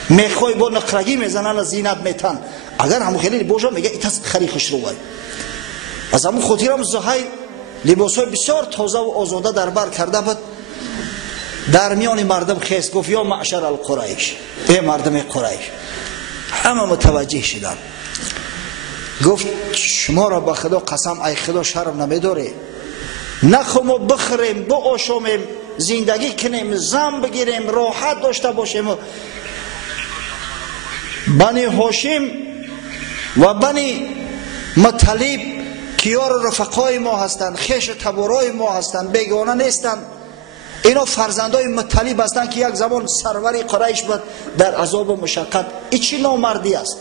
میخوای با نقرگی میزنن زینت میتن اگر همون خیلی باشه میگه ایتا خری خشروه. از همون خودیرم زهیر لباسای بسیار تازه و آزاده در بر کرده بود، در میان مردم خیست گفت یا معشر القریش، ای مردم قریش. همه متوجه شدن. گفت شما را به خدا قسم ای خدا شرم نمیداره نخوام و بخوریم بآشامیم زندگی کنیم زن بگیریم راحت داشته باشیم. بنی هاشم و بنی مطلب کیار رفقای ما هستند، خیش تبارای ما هستند، بیگانه نیستند. اینا فرزندای مطلب هستند که یک زمان سروری قریش بود در عذاب و مشقت. این چی نامردی است؟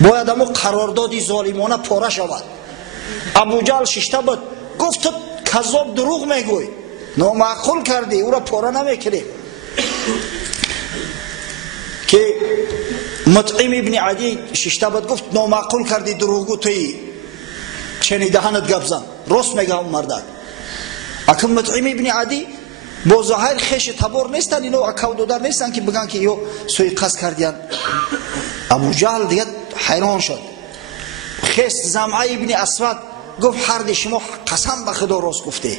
باید همون قراردادی ظالمانه پاره شود. ابو جهل ششته بود گفت تو کذاب دروغ میگوی نامعقول کردی او را پاره نمیکنی. که مطعم ابن عدی ششته بود گفت نامعقول کردی دروغگو تویی چنی دهنت گپ زن راست میگه اون مردک. اکم مطعم ابن عدی با ظاهر خیش تبار نیستن، اینو اکاو دودر نیستن که بگن که یو سوی قصد کردین. ابو جهل دیگه حیران شد. خیست زمعه ابن اسود گفت هر شما قسم به خدا راست گفته،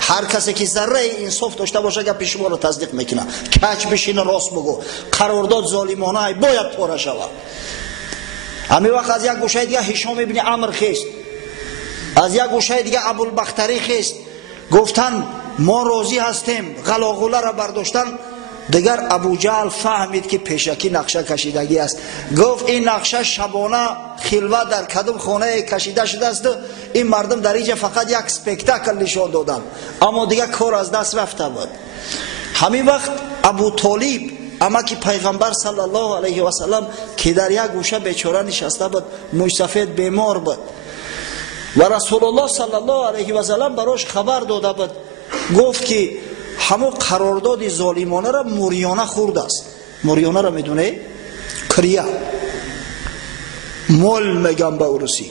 هر کسی که ذره انصاف داشته باشه گپ شما رو تصدیق میکنه، کج بشینه راست بگو، قرارداد ظالمانه باید پاره شود. همین وقت از یک گوشه دیگه هشام ابن عمرو خیست، از یک گوشه دیگه ابوالبختری خیست، گفتن ما راضی هستیم، غلاغوله را برداشتن. دیگر ابو جهل فهمید که پیشکی نقشه کشیدگی است. گفت این نقشه شبانه خلوت در کدوم خانه کشیده شده است. این مردم در اینجا فقط یک سپکتاکل نشان دادن اما دیگه کار از دست رفته بود. همین وقت ابو طالب اما که پیغمبر صلی الله علیه و سلم که در یک گوشه بیچاره نشسته بود، موی سفید بیمار بود و رسول الله صلی الله علیه و سلم براش خبر داده بود. گفت که همون قرارداد ظالمانه را موریانه خورد است. موریانه را میدونه؟ کریا مول میگم به روسی.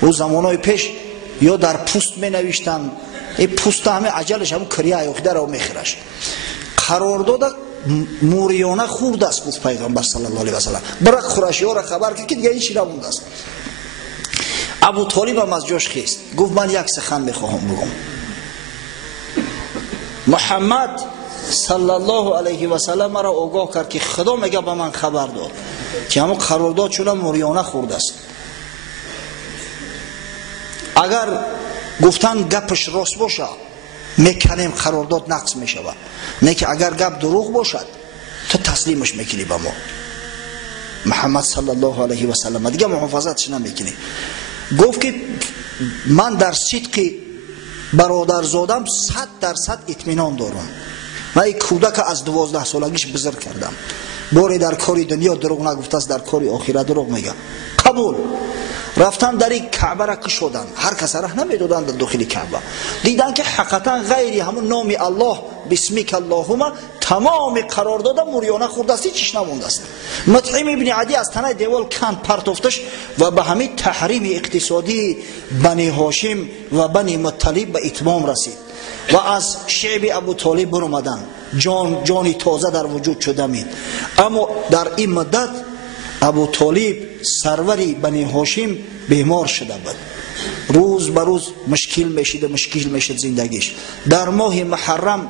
او زمانهای پیش یا در پوست می نوشتن، این پوست همه عجلش همون کریا یخده را میخرش. قرارداد موریانه خورد است گفت پیغمبر صلی الله علیه و سلم. برای قریشی ها را خبر کرد که دیگه این چی نمونده است. ابو طالب هم از جاش خیست گفت من یک سخن میخواهم بگم. محمد صلی الله علیه و سلم مرا آگاه کرد که خدا میگه به من خبر داد که همون قرارداد شده موریانه خورده است. اگر گفتن گپش راست باشه میکنیم قرارداد نقض میشود، نه که اگر گپ دروغ باشد تو تسلیمش میکنی به ما محمد صلی الله علیه و سلم، دیگه محافظتش نمیکنی. گفت که من در صدق برادرزادم 100% اطمینان دارم. من یک کودک از 12 سالگیش بزرگ کردم، باری در کاری دنیا دروغ نگفته است، در کاری آخرت دروغ میگه. قبول. رفتن در این کعبه را کشودن، هر کس راه نمیدادن در داخل کعبه، دیدن که حقیقتا غیری همون نام الله بسمیک اللهم تمام قرارداد موریانه خورده است، چیش نمونده است. مطعم ابن عدی از تنه دیوال کند پرتافتش و به همین تحریم اقتصادی بنی هاشم و بنی مطلب به اتمام رسید و از شعب ابو طالب برآمدن، جانی تازه در وجود شده مید. اما در این مدت ابو طالب سروری بنی هاشم بیمار شده بود، روز به روز مشکل میشد زندگیش. در ماه محرم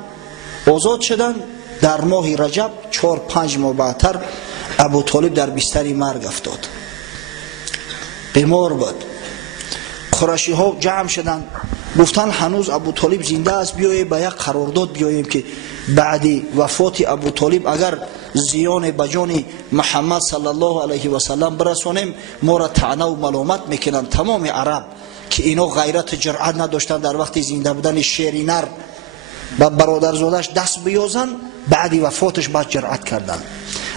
آزاد شدن، در ماه رجب 4-5 ماه بعدتر ابو طالب در بستر مرگ افتاد، بیمار بود. قریشی ها جمع شدن، گفتن هنوز ابو طالب زنده است، بیاییم به یک قرارداد بیاییم که بعد وفات ابو طالب اگر زیان به جان محمد صلی الله علیه و سلم برسانیم ما را طعنه و ملامت میکنن تمام عرب که اینا غیرت جرأت نداشتن در وقت زنده بودن شیری نر و برادرزادش دست بیازن، بعد وفاتش بعد جرأت کردن.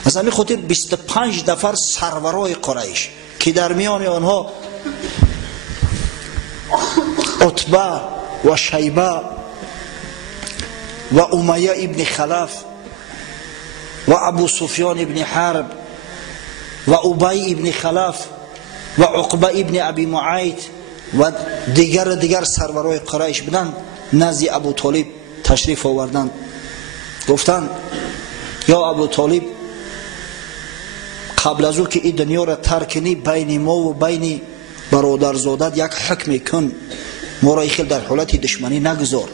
از همین خاطر 25 نفر سرورای قریش که در میان آنها عتبه و شیبه و امیه ابن خلف و ابو سفیان ابن حرب و ابی ابن خلف و عقبه ابن ابی معیط و دیگر سرورای قریش بودند، نزد ابو طالب تشریف آوردند. گفتند یا ابو طالب قبل از او که این دنیا را ترک کنی بین ما و بین برادرزادت یک حکم کن، ما را خیلی در حالت دشمنی نگذار.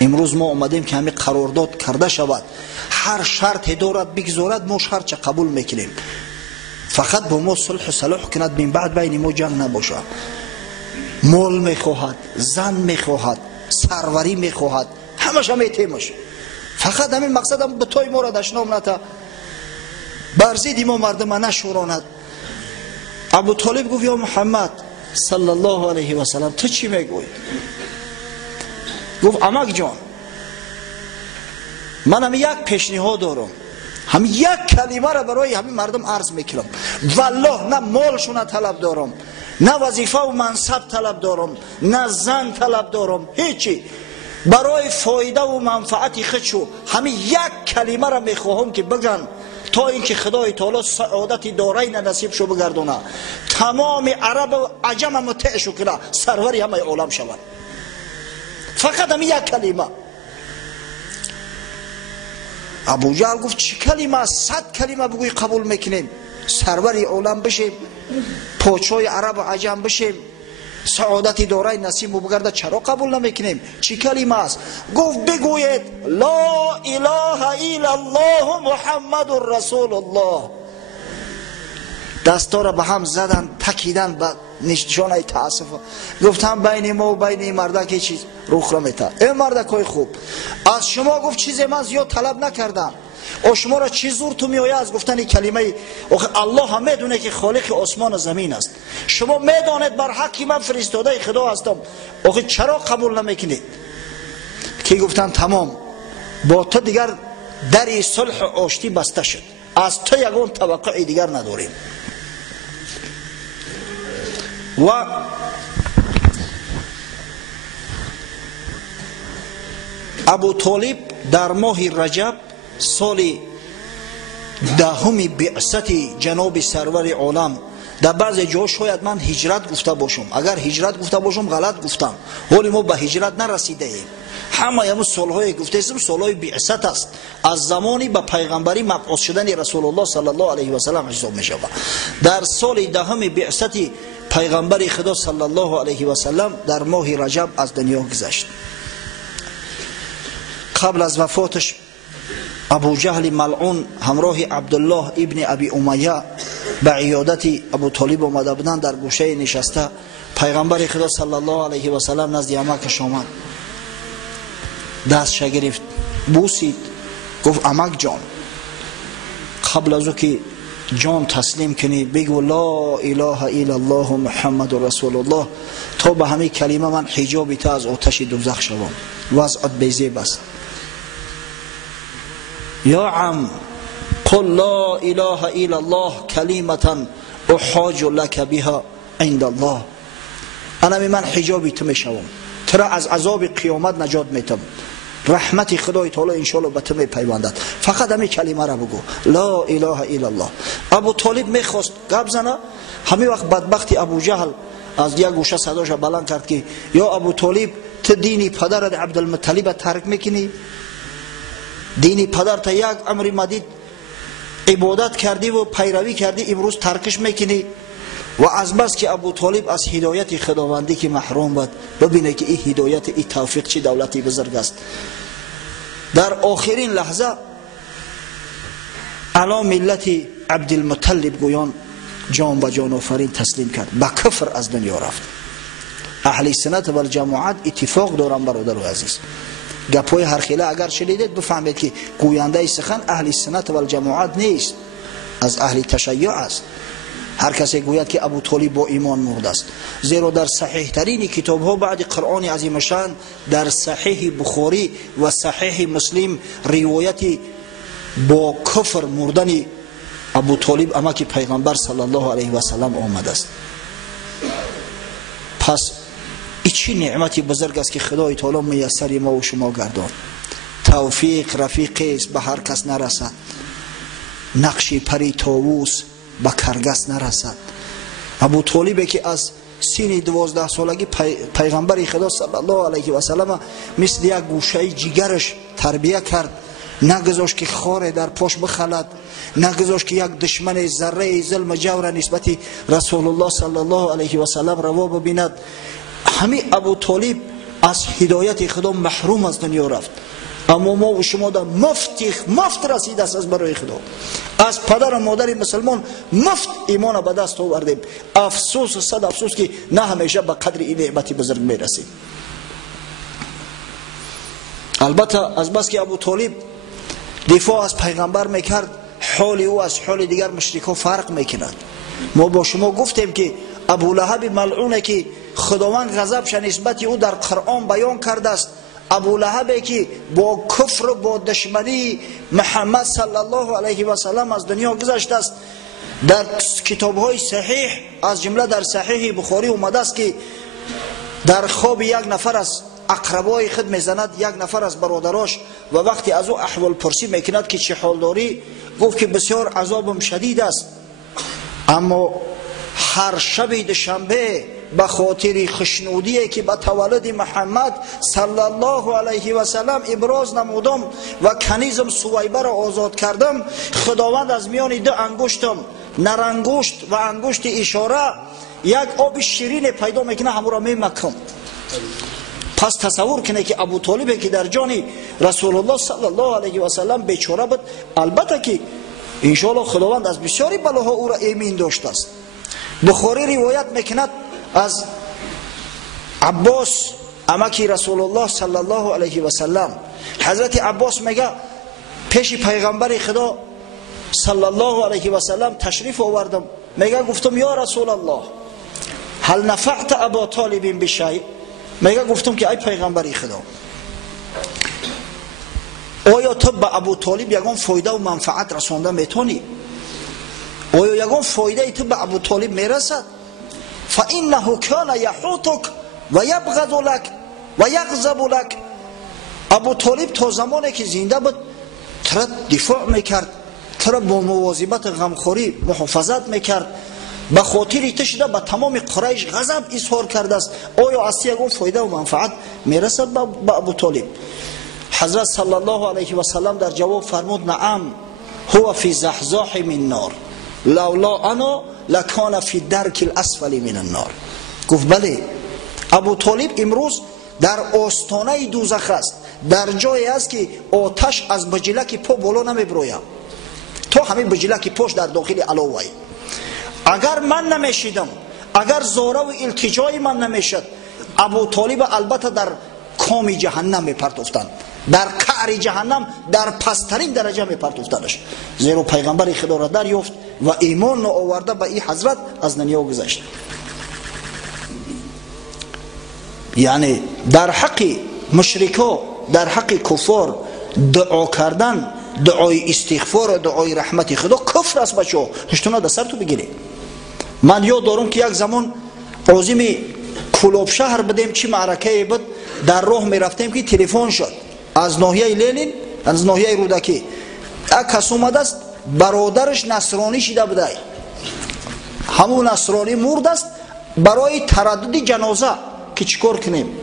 امروز ما آمدیم که همین قرارداد کرده شود، هر شرط دارد بگذارد ما شرط قبول میکنیم، فقط با ما صلح و صلاح کند، من بعد بین ما جنگ نباشه. مال میخواهد، زن میخواهد، سروری میخواهد، همش میتیمش، فقط همین مقصد هم به توی ما را دشنام نتا، برزید ما مردم نشوراند. ابو طالب گفت یا محمد صلی الله علیه و سلم تو چی میگوی؟ گفت عمک جان من هم یک پیشنهاد دارم، هم یک کلمه را برای همین مردم عرض میکنم، والله نه مالشون طلب دارم، نه وظیفه و منصب طلب دارم، نه زن طلب دارم، هیچی، برای فایده و منفعت خودشو همین یک کلمه را میخواهم که بگن تا اینکه خدای تعالی سعادت دارین نصیب شو بگردونه، تمام عرب و عجم مطیع شو کنه، سروری همه عالم شود، فقط همین یک کلمه. ابو جهل گفت چه کلمه؟ 100 کلمه بگوی قبول میکنیم، سروری عالم بشیم، پادشاه عرب و عجم بشیم، سعادت دارین نصیب بگرده، چرا قبول نمیکنیم؟ چه کلمه است؟ گفت بگوید لا اله الا الله محمد رسول الله. دستا را به هم زدن، تکیدن به نشانه تاسف، گفتم بین ما و بین این مردک چیز روخ را میتا. ای مردکای خوب، از شما گفت چیز من زیاد طلب نکردم، او شما را چی زور تو میآید از گفتن این کلمه؟ الله هم میدونه که خالق آسمان و زمین است، شما میدانید بر حقی من فرستاده خدا هستم، آخه چرا قبول نمیکنید؟ که گفتن تمام، با تو دیگر در صلح و آشتی بسته شد، از تو یگان توقع دیگر نداریم. و ابو طالب در ماه رجب سال 10 بعثت جناب سرور عالم، در بعض جا شاید من هجرت گفته باشم، اگر هجرت گفته باشم غلط گفتم، ولی ما به هجرت نرسیده ایم، همه همون سالهای گفته استم سالهای بعثت است، از زمانی به پیغمبری مبعوث شدن رسول الله صلی الله علیه و سلم حساب می شود. در سال 10 بعثت پیغمبر خدا صلی الله علیه و سلم در ماه رجب از دنیا گذشت. قبل از وفاتش ابو جهل ملعون همراه عبدالله ابن ابی امیه به عیادت ابو طالب آمده بودند. در گوشه نشسته پیغمبر خدا صلی الله علیه و سلم نزد عمکش آمد، دستش گرفت، بوسید، گفت عمک جان قبل از او که جان تسلیم کنی بگو لا اله الا الله محمد رسول الله تا به همین کلمه من حجاب تا از آتش دوزخ شوم. وضعت بیزیب است. یا عم قل لا اله الا الله کلمه احاج لك بها عند الله. انا من حجابی تو میشوم، ترا از عذاب قیامت نجات میتم، رحمت خدای تعالی ان شاء الله به تو میپیوندد، فقط همین کلمه را بگو لا اله الا الله. ابو طالب میخواست گپ زنه، همین وقت بدبختی ابو جهل از یک گوشه صداش بلند کرد که یا ابو طالب تو دینی پدرت عبدالمطلب ترک میکنی، دینی پدرت یک امر مدید عبادت کردی و پیروی کردی امروز ترکش میکنی. و از بس که ابو طالب از هدایت خداوندی که محروم بود، ببینه که این هدایت این توفیق چه دولتی بزرگ است. در آخرین لحظه علی ملت عبدالمطلب گویان جان و جان آفرین تسلیم کرد، به کفر از دنیا رفت. اهل سنت و الجماعت اتفاق دارن برادر و عزیز. گپای هر خیله اگر شنیدید بفهمید که گوینده سخن اهل سنت و الجماعت نیست، از اهل تشیع است. هر کسی گوید که ابو طالب با ایمان مرده است، زیرا در صحیح ترین کتاب ها بعد قرآن عظیم شان در صحیح بخاری و صحیح مسلم روایتی با کفر مردن ابو طالب عمک پیغمبر صلی الله علیه و سلم آمده است. پس این چی نعمتی بزرگ است که خدای تعالی میسر ما و شما گردان. توفیق رفیق است به هر کس نرسد، نقش پری طاووس به کرگس نرسد. ابو طالب که از سن 12 سالگی پیغمبر خدا صلی الله علیه و سلم مثل یک گوشه جگرش تربیه کرد، نگذاشت که خار در پاش بخلد، نگذاشت که یک دشمن ذره ظلم جور نسبت رسول الله صلی الله علیه و سلم روا ببیند. همین ابو طالب از هدایت خدا محروم از دنیا رفت، اما ما و شما در مفت رسید است از برای خدا. از پدر و مادر مسلمان مفت ایمان به دست آوردیم. افسوس و صد افسوس که نه همیشه به قدر این نعمتی بزرگ میرسیم. البته از بس که ابو طالب دفاع از پیغمبر میکرد، حال او از حال دیگر مشرکان فرق میکند. ما با شما گفتیم که ابو لهب ملعونه که خداوند غضبش نسبت او در قرآن بیان کرده است، ابو لهبی که با کفر و با دشمنی محمد صلی الله علیه و سلم از دنیا گذشته است. در کتاب‌های صحیح از جمله در صحیح بخاری اومده است که در خواب یک نفر از اقربای خود میزند، یک نفر از برادراش، و وقتی از او احوال پرسی میکند که چه حال داری، گفت که بسیار عذابم شدید است، اما هر شب دوشنبه به خاطر خشنودی که به تولد محمد صلی الله علیه و سلم ابراز نمودم و کنیزم سویبه را آزاد کردم، خداوند از میان دو انگشتم، نرانگشت و انگشت اشاره، یک آب شیرین پیدا میکنه، همون را میمکم. پس تصور کنه که ابو طالبی که در جان رسول الله صلی الله علیه و سلم بیچاره بود، البته که ان شاء الله خداوند از بسیاری بلاها او را ایمن داشته است. بخاری روایت میکند از عباس عمکی رسول الله صلی الله علیه و سلم، حضرت عباس میگه پیش پیغمبر خدا صلی الله علیه و سلم تشریف آوردم، میگه گفتم یا رسول الله هل نفعت ابا طالب بشیء؟ میگه گفتم که ای پیغمبر خدا آیا تو به ابو طالب یگان فایده و منفعت رسانده میتونی؟ آیا یگان فایده تو به ابو طالب میرسد؟ فانه کان یحوتک و یبغض لک و یغضب لک. ابو طالب تا زمانی که زنده بود ترا دفاع میکرد، ترا با مواظبت غمخوری محافظت میکرد، به خاطر تو شده به تمام قریش غضب اظهار کرده است. آیا از یگان فایده و منفعت میرسد به ابو طالب؟ حضرت صلی الله علیه و سلم در جواب فرمود نعم هو فی زحزاح من نار لولا انا لکان فی درک الاسفل من النار. گفت بله ابو طالب امروز در آستانه دوزخ است، در جایی است که آتش از بجلک پا بالا نمیبروید تا همین بجلک پاش در داخل علوه. اگر من نمیشیدم، اگر زاره و التجای من نمیشد، ابو طالب البته در کام جهنم میپرتفتند، در قعر جهنم در پسترین درجه میپرتفتندش، زیرا پیغمبر خدا را دریافت و ایمان آورده به این حضرت از دنیا گذشت. یعنی در حق مشرکا، در حق کفار دعا کردن، دعای استغفار و دعای رحمت خدا کفر است. بچه‌ها هشتونه در سر تو بگیری. من یاد دارم که یک زمان عازم کلاب شهر بدیم، چی معرکه بود، در راه می رفتیم که تلفن شد از ناحیه لینین، از ناحیه رودکی، یک کس اومده است برادرش نصرانی شده بوده، همون نصرانی مرد است، برای تردد جنازه که چیکار کنیم؟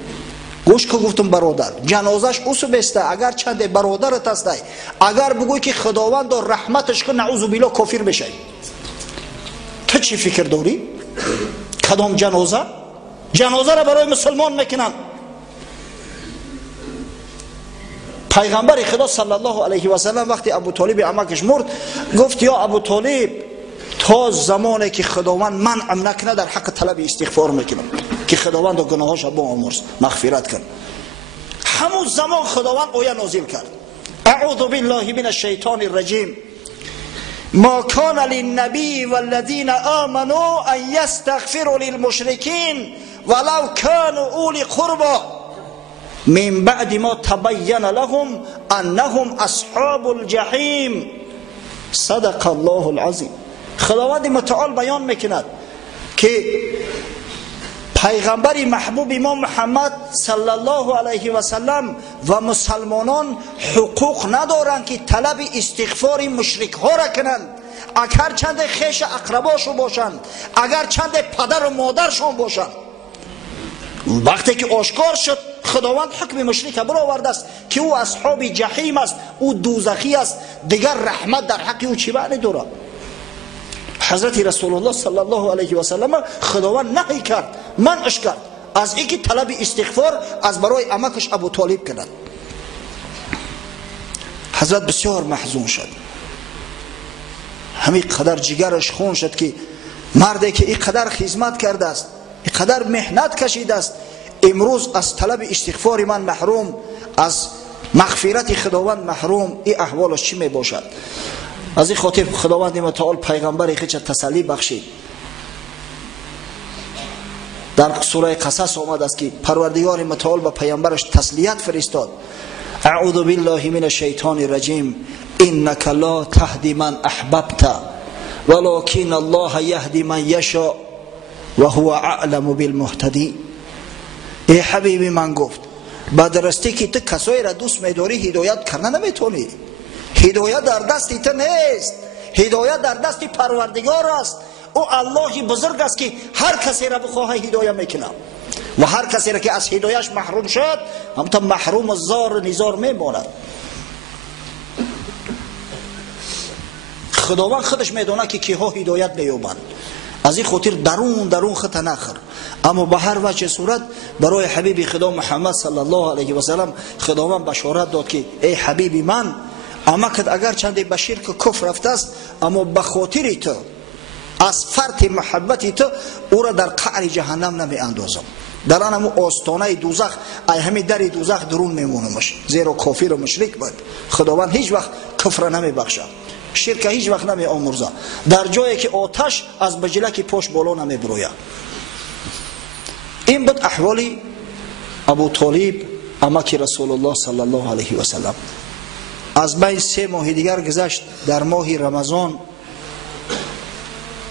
گوش که گفتم برادر جنازش اوسو بسته، اگر چند برادرت است، اگر بگوی که خداوند و رحمتش که نعوذ بالله کافر بشه، تو چی فکر داری؟ کدام جنازه؟ جنازه را برای مسلمان میکنن. پیغمبر خدا صلی الله علیه و سلم وقتی ابو طالب عمکش مرد گفت یا ابو طالب تا زمانی که خداوند منعم نکنه در حق طلب استغفار میکنم که خداوند و گناهاش با آمرز مغفرت کن. همون زمان خداوند آیه نازل کرد اعوذ بالله من الشیطان الرجیم ما کان للنبی والذین آمنوا ان یستغفروا للمشرکین ولو كانوا اولی قربا من بعد ما تبین لهم انهم اصحاب الجحیم. صدق الله العظیم. خداوند متعال بیان میکند که پیغمبر محبوب امام محمد صلی الله علیه و سلم و مسلمانان حقوق ندارند که طلب استغفار مشرک ها را کنند، اگر چند خیش اقرباشون باشند، اگر چند پدر و مادرشون باشند. وقتی که آشکار شد خداوند حکم مشرک برو آورده است که او اصحاب جحیم است، او دوزخی است، دیگر رحمت در حق او چی معنی داره؟ حضرت رسول الله صلی الله علیه و سلم خداوند نهی کرد، منعش کرد از اینکه طلب استغفار از برای عمکش ابو طالب کند. حضرت بسیار محزون شد، همین قدر جگرش خون شد که مردی که این قدر خدمت کرده است، این قدر محنت کشیده است، امروز از طلب استغفار من محروم، از مغفرت خداوند محروم، این احوالش چی می باشد؟ از این خاطر خداوند متعال پیغمبر خودش تسلی بخشید. در سوره قصص آمد است که پروردگار متعال به پیامبرش تسلیت فرستاد اعوذ بالله من الشیطان الرجیم انک لا تهدی من احببت ولکن الله یهدی من یشاء و هو اعلم بالمهتدین. ای حبیبی من گفت با درستی که تو کسایی را دوست می‌داری هدایت کردن نمیتونی، هدایت در دست تو نیست، هدایت در دست پروردگار است. او الله بزرگ است که هر کسی را بخواه هدایت میکنه و هر کسی را که از هدایتش محروم شد همتا محروم زار نزار میماند. خداوند خودش میدونه که کیها هدایت نیابند، از این خاطر درون خط نخر. اما به هر وجه صورت برای حبیب خدا محمد صلی الله علیه و سلم خداوند بشارت داد که ای حبیبی من عمکت اگر چند به شرک کفر رفته است، اما به خاطر تو از فرط محبت تو او را در قعر جهنم نمی اندازم، در آن همون آستانه دوزخ، ای همین در دوزخ درون میمونمش، زیرا کافر و مشرک بود. خداوند هیچ وقت کفر نمی بخشه، شرک هیچ وقت نمی آمرزه، در جایی که آتش از بجلک پاش بالا نمی بروید. این بود احوال ابو طالب عمک رسول الله صلی الله علیه و سلم. از بین 3 ماه دیگر گذشت، در ماه رمضان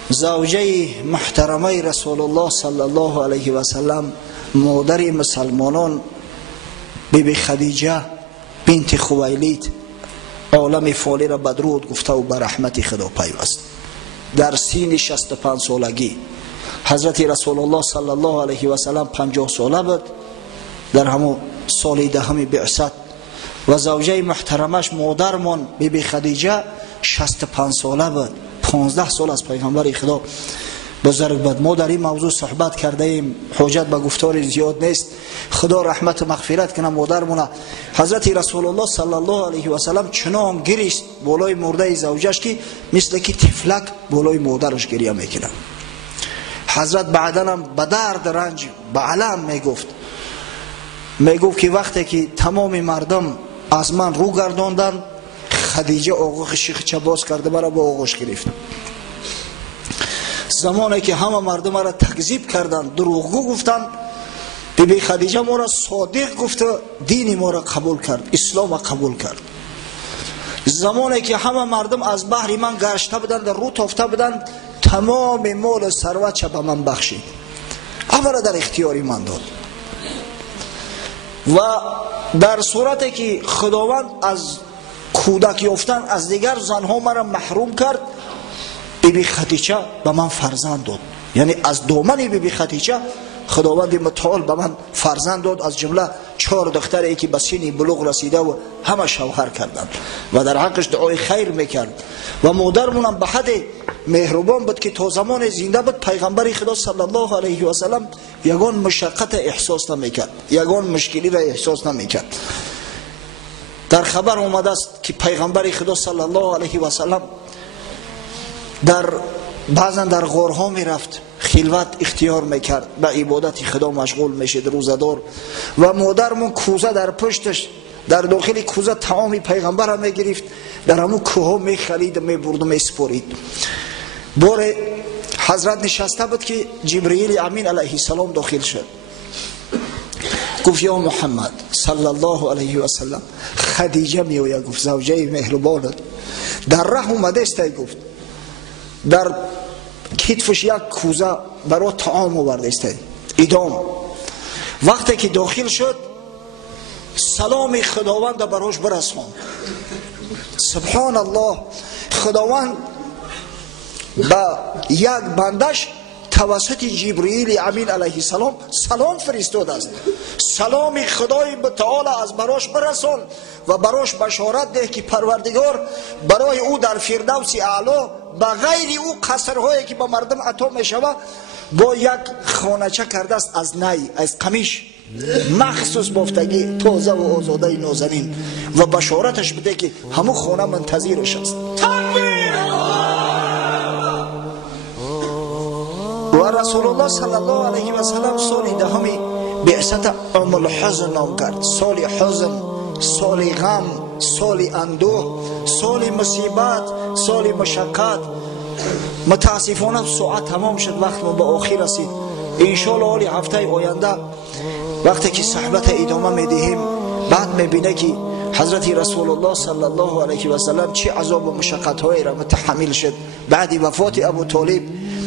زوجه محترمه رسول الله صلی الله علیه و سلم، مادر مسلمانان، بیبی خدیجه بنت خویلد، عالم فانی را بدرود گفته و به رحمت خدا پیوست. در سین 65 سالگی حضرت رسول الله صلی الله علیه و سلم 50 ساله بود، در همون سال 10 بعثت، و زوجه محترمش مادرمان بیبی خدیجه 65 ساله بود، 15 سال از پیغمبر خدا بزرگ بود. ما در این موضوع صحبت کرده ایم، حجت به گفتار زیاد نیست. خدا رحمت و مغفرت کنه مادرمون. حضرت رسول الله صلی الله علیه و سلم چنان گریست بالای مرده زوجش که مثل که تفلک بالای مادرش گریه میکنه. حضرت بعدا هم به درد رنج به علم میگفت که وقتی که تمام مردم از من رو گرداندن، خدیجه آغوش شیخچه باز کرده مرا با آغوش گرفت. زمانی که همه مردم را تکذیب کردند، دروغگو گفتند، بیبی خدیجه ما را صادق گفت، دین ما را قبول کرد، اسلام را قبول کرد. زمانی که همه مردم از بحر من گشته بودند، در رو تافته بودند، تمام مال و ثروت به من بخشید، اولا در اختیاری من داد. و در صورتی که خداوند از کودک یافتن از دیگر زنها مرا محروم کرد، بیبی خدیجه به من فرزند داد. یعنی از دامن بیبی خدیجه خداوند متعال به من فرزند داد، از جمله 4 دختری که به سن بلوغ رسیده و همه شوهر کردند و در حقش دعای خیر میکرد. و مادرمونم به حد مهربان بود که تا زمان زنده بود پیغمبر خدا صلی الله علیه و سلم یگان مشقت احساس نمیکرد، یگان مشکلی را احساس نمیکرد. در خبر آمده است که پیغمبر خدا صلی الله علیه و سلم بعضا در غارها می رفت، خلوت اختیار میکرد، به عبادت خدا مشغول میشد، روزدار. و مادرمون کوزه در پشتش، در داخل کوزه تمام پیغمبر را میگرفت، در همون کوه میخرید، میبرد و میسپرید. بار حضرت نشسته بود که جبرئیل امین علیه السلام داخل شد، گفت یا محمد صلی الله علیه و سلم خدیجه میوید. گفت زوجه مهربانت در ره اومده است. گفت در کتفش یک کوزه برای طعام آورده است. ادام وقتی که داخل شد، سلام خداوند براش برساند. سبحان الله، خداوند با یک بندش توسط جبرئیل امین علیه السلام سلام فرستاده است. سلام خدای متعال از براش برسان و براش بشارت ده که پروردگار برای او در فردوس اعلی به غیر او قصرهایی که به مردم عطا می شود با یک خانچه کرده است از نی، از قمیش مخصوص بافتگی، تازه و آزاده نازنین، و بشارتش بده که همون خانه منتظرش است. و رسول الله صلی الله علیه و سلم سال دهمی بعثت عام الحزن نام کرد. سال حزن، سال غم، سال اندوه، سال مصیبت، سال مشقت. متاسفانه ساعت تمام شد، وقت ما به آخر رسید. انشاءالله حالی هفته آینده وقتی که صحبت ادامه میدهیم، بعد میبینه که حضرت رسول الله صلی الله علیه و سلم چه عذاب و مشقت هایی را متحمل شد بعد وفات ابو طالب،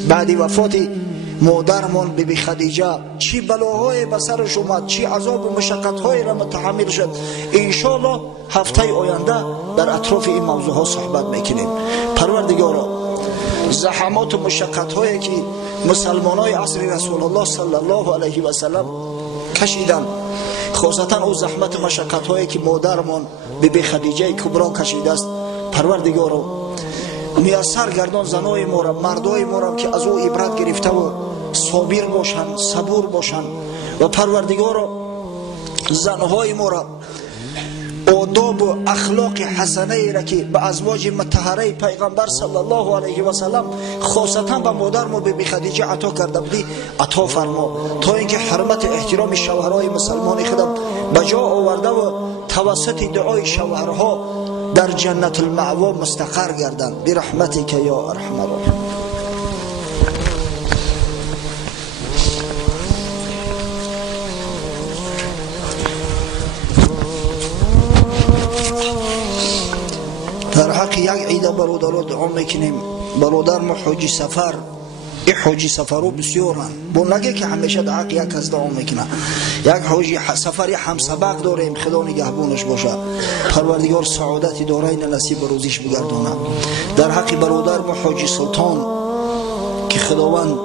بعد وفات مادرمان بیبی خدیجه، چی بلاهای به سرش اومد، چی عذاب و مشقت هایی را متحمل شد. انشاءالله هفته آینده در اطراف این موضوع ها صحبت میکنیم. پروردگارا، زحمات و مشقت هایی که مسلمان های عصر رسول الله صلی الله علیه و سلم کشیدن، خاصتا او زحمت مشقت هایی که مادرمان بیبی خدیجه کبرا کشیده است، پروردگارا میسر گردان زنای ما را، مردای ما را که از او عبرت گرفته و صابر باشند، صبور باشند. و پروردگارا زنهای ما را آداب و اخلاق حسنه ای را که به ازواج مطهره پیغمبر صلی الله علیه و سلم خاصتا به مادر ما بیبی خدیجه عطا کرده بودی، عطا فرما، تا اینکه حرمت احترام شوهرای مسلمان خودم به جا آورده و توسط دعای شوهرها در جنت المأوا مستقر گردند برحمتک یا ارحم الراحمین. در حق یک عید برادران دعا میکنیم. برادر ما حاجی سفر، این حاجی سفرو بسیارن، با نگه که همیشه در حق یک کس دعا میکنه. یک حاجی سفری هم سبق داریم، خدا نگهبانش باشه، پروردگار سعادتی دارین نصیب روزیش بگردونه. در حق برادر ما حاجی سلطان که خداوند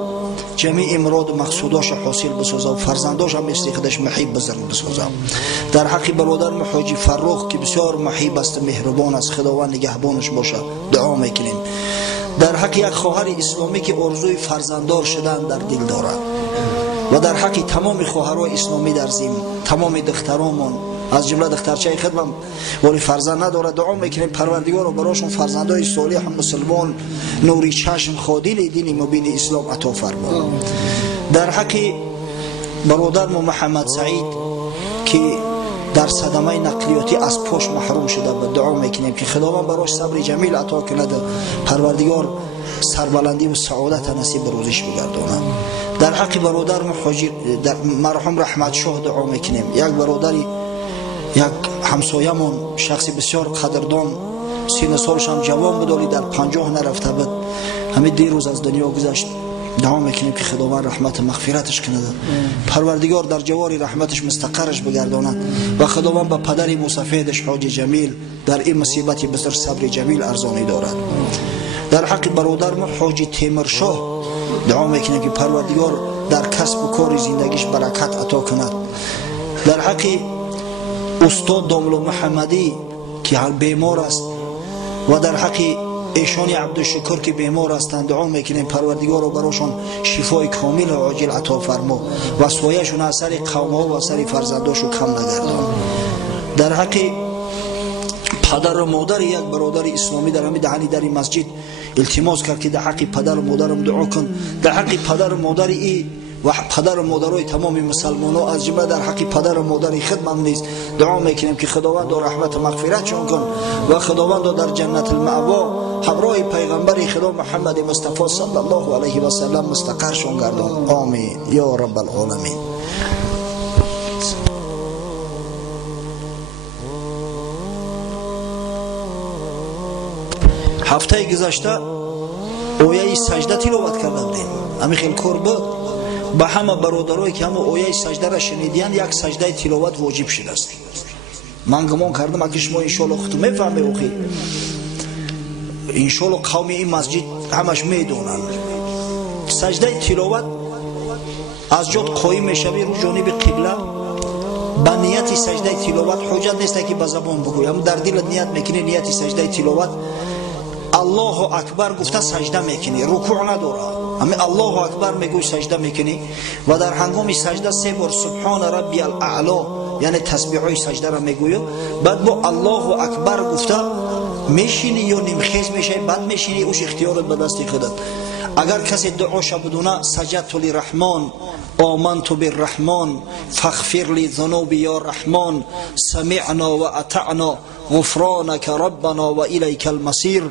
جمیع مراد و مقصوداش حاصل بسازه و فرزنداش هم مثل خودش محیب بزرگ بسازه. در حق برادر حاجی فرخ که بسیار محیب است و مهربان است، خداوند نگهبانش باشه دعا میکنیم. در حق یک خواهر اسلامی که آرزوی فرزنددار شدن در دل دارد و در حق تمام خواهرای اسلامی در زمین، تمام دخترامون از جمله دخترچه خودم ولی فرزند نداره، دعا میکنیم پروردگار براشون فرزندای صالح مسلمان نوری چشم خادل دین مبین اسلام عطا فرما. در حق برادر محمد سعید که در صدمه نقلیاتی از پاش محروم شده و دعا میکنیم که خداوند براش صبر جمیل عطا کند، پروردگار سربلندی و سعادت نصیب روزش بگرداند. در حق برادر مرحوم رحمت شاه دعا میکنیم. یک برادری یک همسایمون شخصی بسیار قدردان، سین سالش هم جوان بود ولی در 50 نرفته بود، همین دیروز از دنیا گذشت. دعا میکنیم که خداوند رحمت مغفرتش کنه، پروردگار در جواری رحمتش مستقرش بگرداند و خداوند به پدر موسفیدش حاجی جمیل در این مصیبتی بسر صبر جمیل ارزانی دارد. در حق برادر حاجی تیمرشاه دعا میکنیم که پروردگار در کسب و کار زندگیش برکت عطا کند. در حق استاد داملو محمدی که حال بیمار است و در حق ایشان عبدالشکر که بیمار هستند دعا میکنیم پروردگار رو براشون شفای کامل و عاجل عطا فرما و سایه‌شون از سر قوم‌ها و از سر فرزنداشو کم نگردان. در حق پدر و مادر یک برادر اسلامی در همین دهنی در این مسجد التماس کرد که در حق پدر و مادرم دعا کن. در حق پدر و مادر ای و پدر و مادرای تمام مسلمان‌ها از جمله در حق پدر و مادر خودم نیز دعا میکنیم که خداوند رحمت و مغفرتشون کن و خداوند در جنت المأوا همراه پیغمبر خدا محمد مصطفی صلی الله علیه و سلم مستقرشون گردان. آمین یا رب العالمین. هفته گذشته آیه سجده تلاوت کرده بودیم، همین خیلی کار بود. به همه برادرایی که همه آیه سجده را شنیدین یک سجده تلاوت واجب شده است. من گمان کردم اگه شما انشالله خودتون میفهمی اوخی انشالله قوم این مسجد همش میدونن سجده تلاوت از جد قایم میشوی رو جانب قبله با نیت سجده تلاوت حجت نیست که به زبان بگوی، اما در دل نیت میکنی نیت سجده تلاوت الله اکبر گفته سجده میکنی، رکوع نداره، اما الله اکبر میگوی سجده میکنی و در هنگام سجده 3 بار سبحان ربی الاعلا یعنی تسبیحای سجده را میگوی، بعد با الله اکبر گفته میشینی یا نیمخیز میشه، بعد میشینی اوش اختیارت به دست خودت. اگر کسی دعاش بدونه سجدت للرحمن آمنت بالرحمن فاغفر لی ذنوبی یا رحمان سمعنا و اطعنا غفرانک ربنا و الیک المصیر.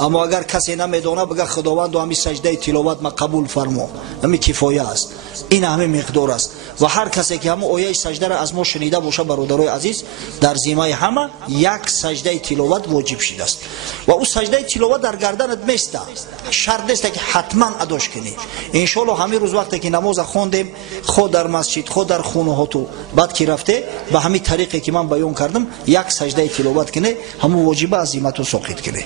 اما اگر کسی نمیدونه بگه خداوند همین سجده تلاوت ما قبول فرما، همین کفایه است، این همه مقدار است. و هر کسی که همه آیه سجده را از ما شنیده باشه برادرای عزیز در ذمه همه یک سجده تلاوت واجب شده است و او سجده تلاوت در گردنت میسته، شرط نیست که حتما اداش کنی. ان شاء الله همین روز وقتی که نماز خوندیم خود در مسجد خود در خونه ها تو بعد که رفته به همین طریقی که من بیان کردم یک سجده تلاوت کنه، همون واجب عظیمت و ساقط کنه.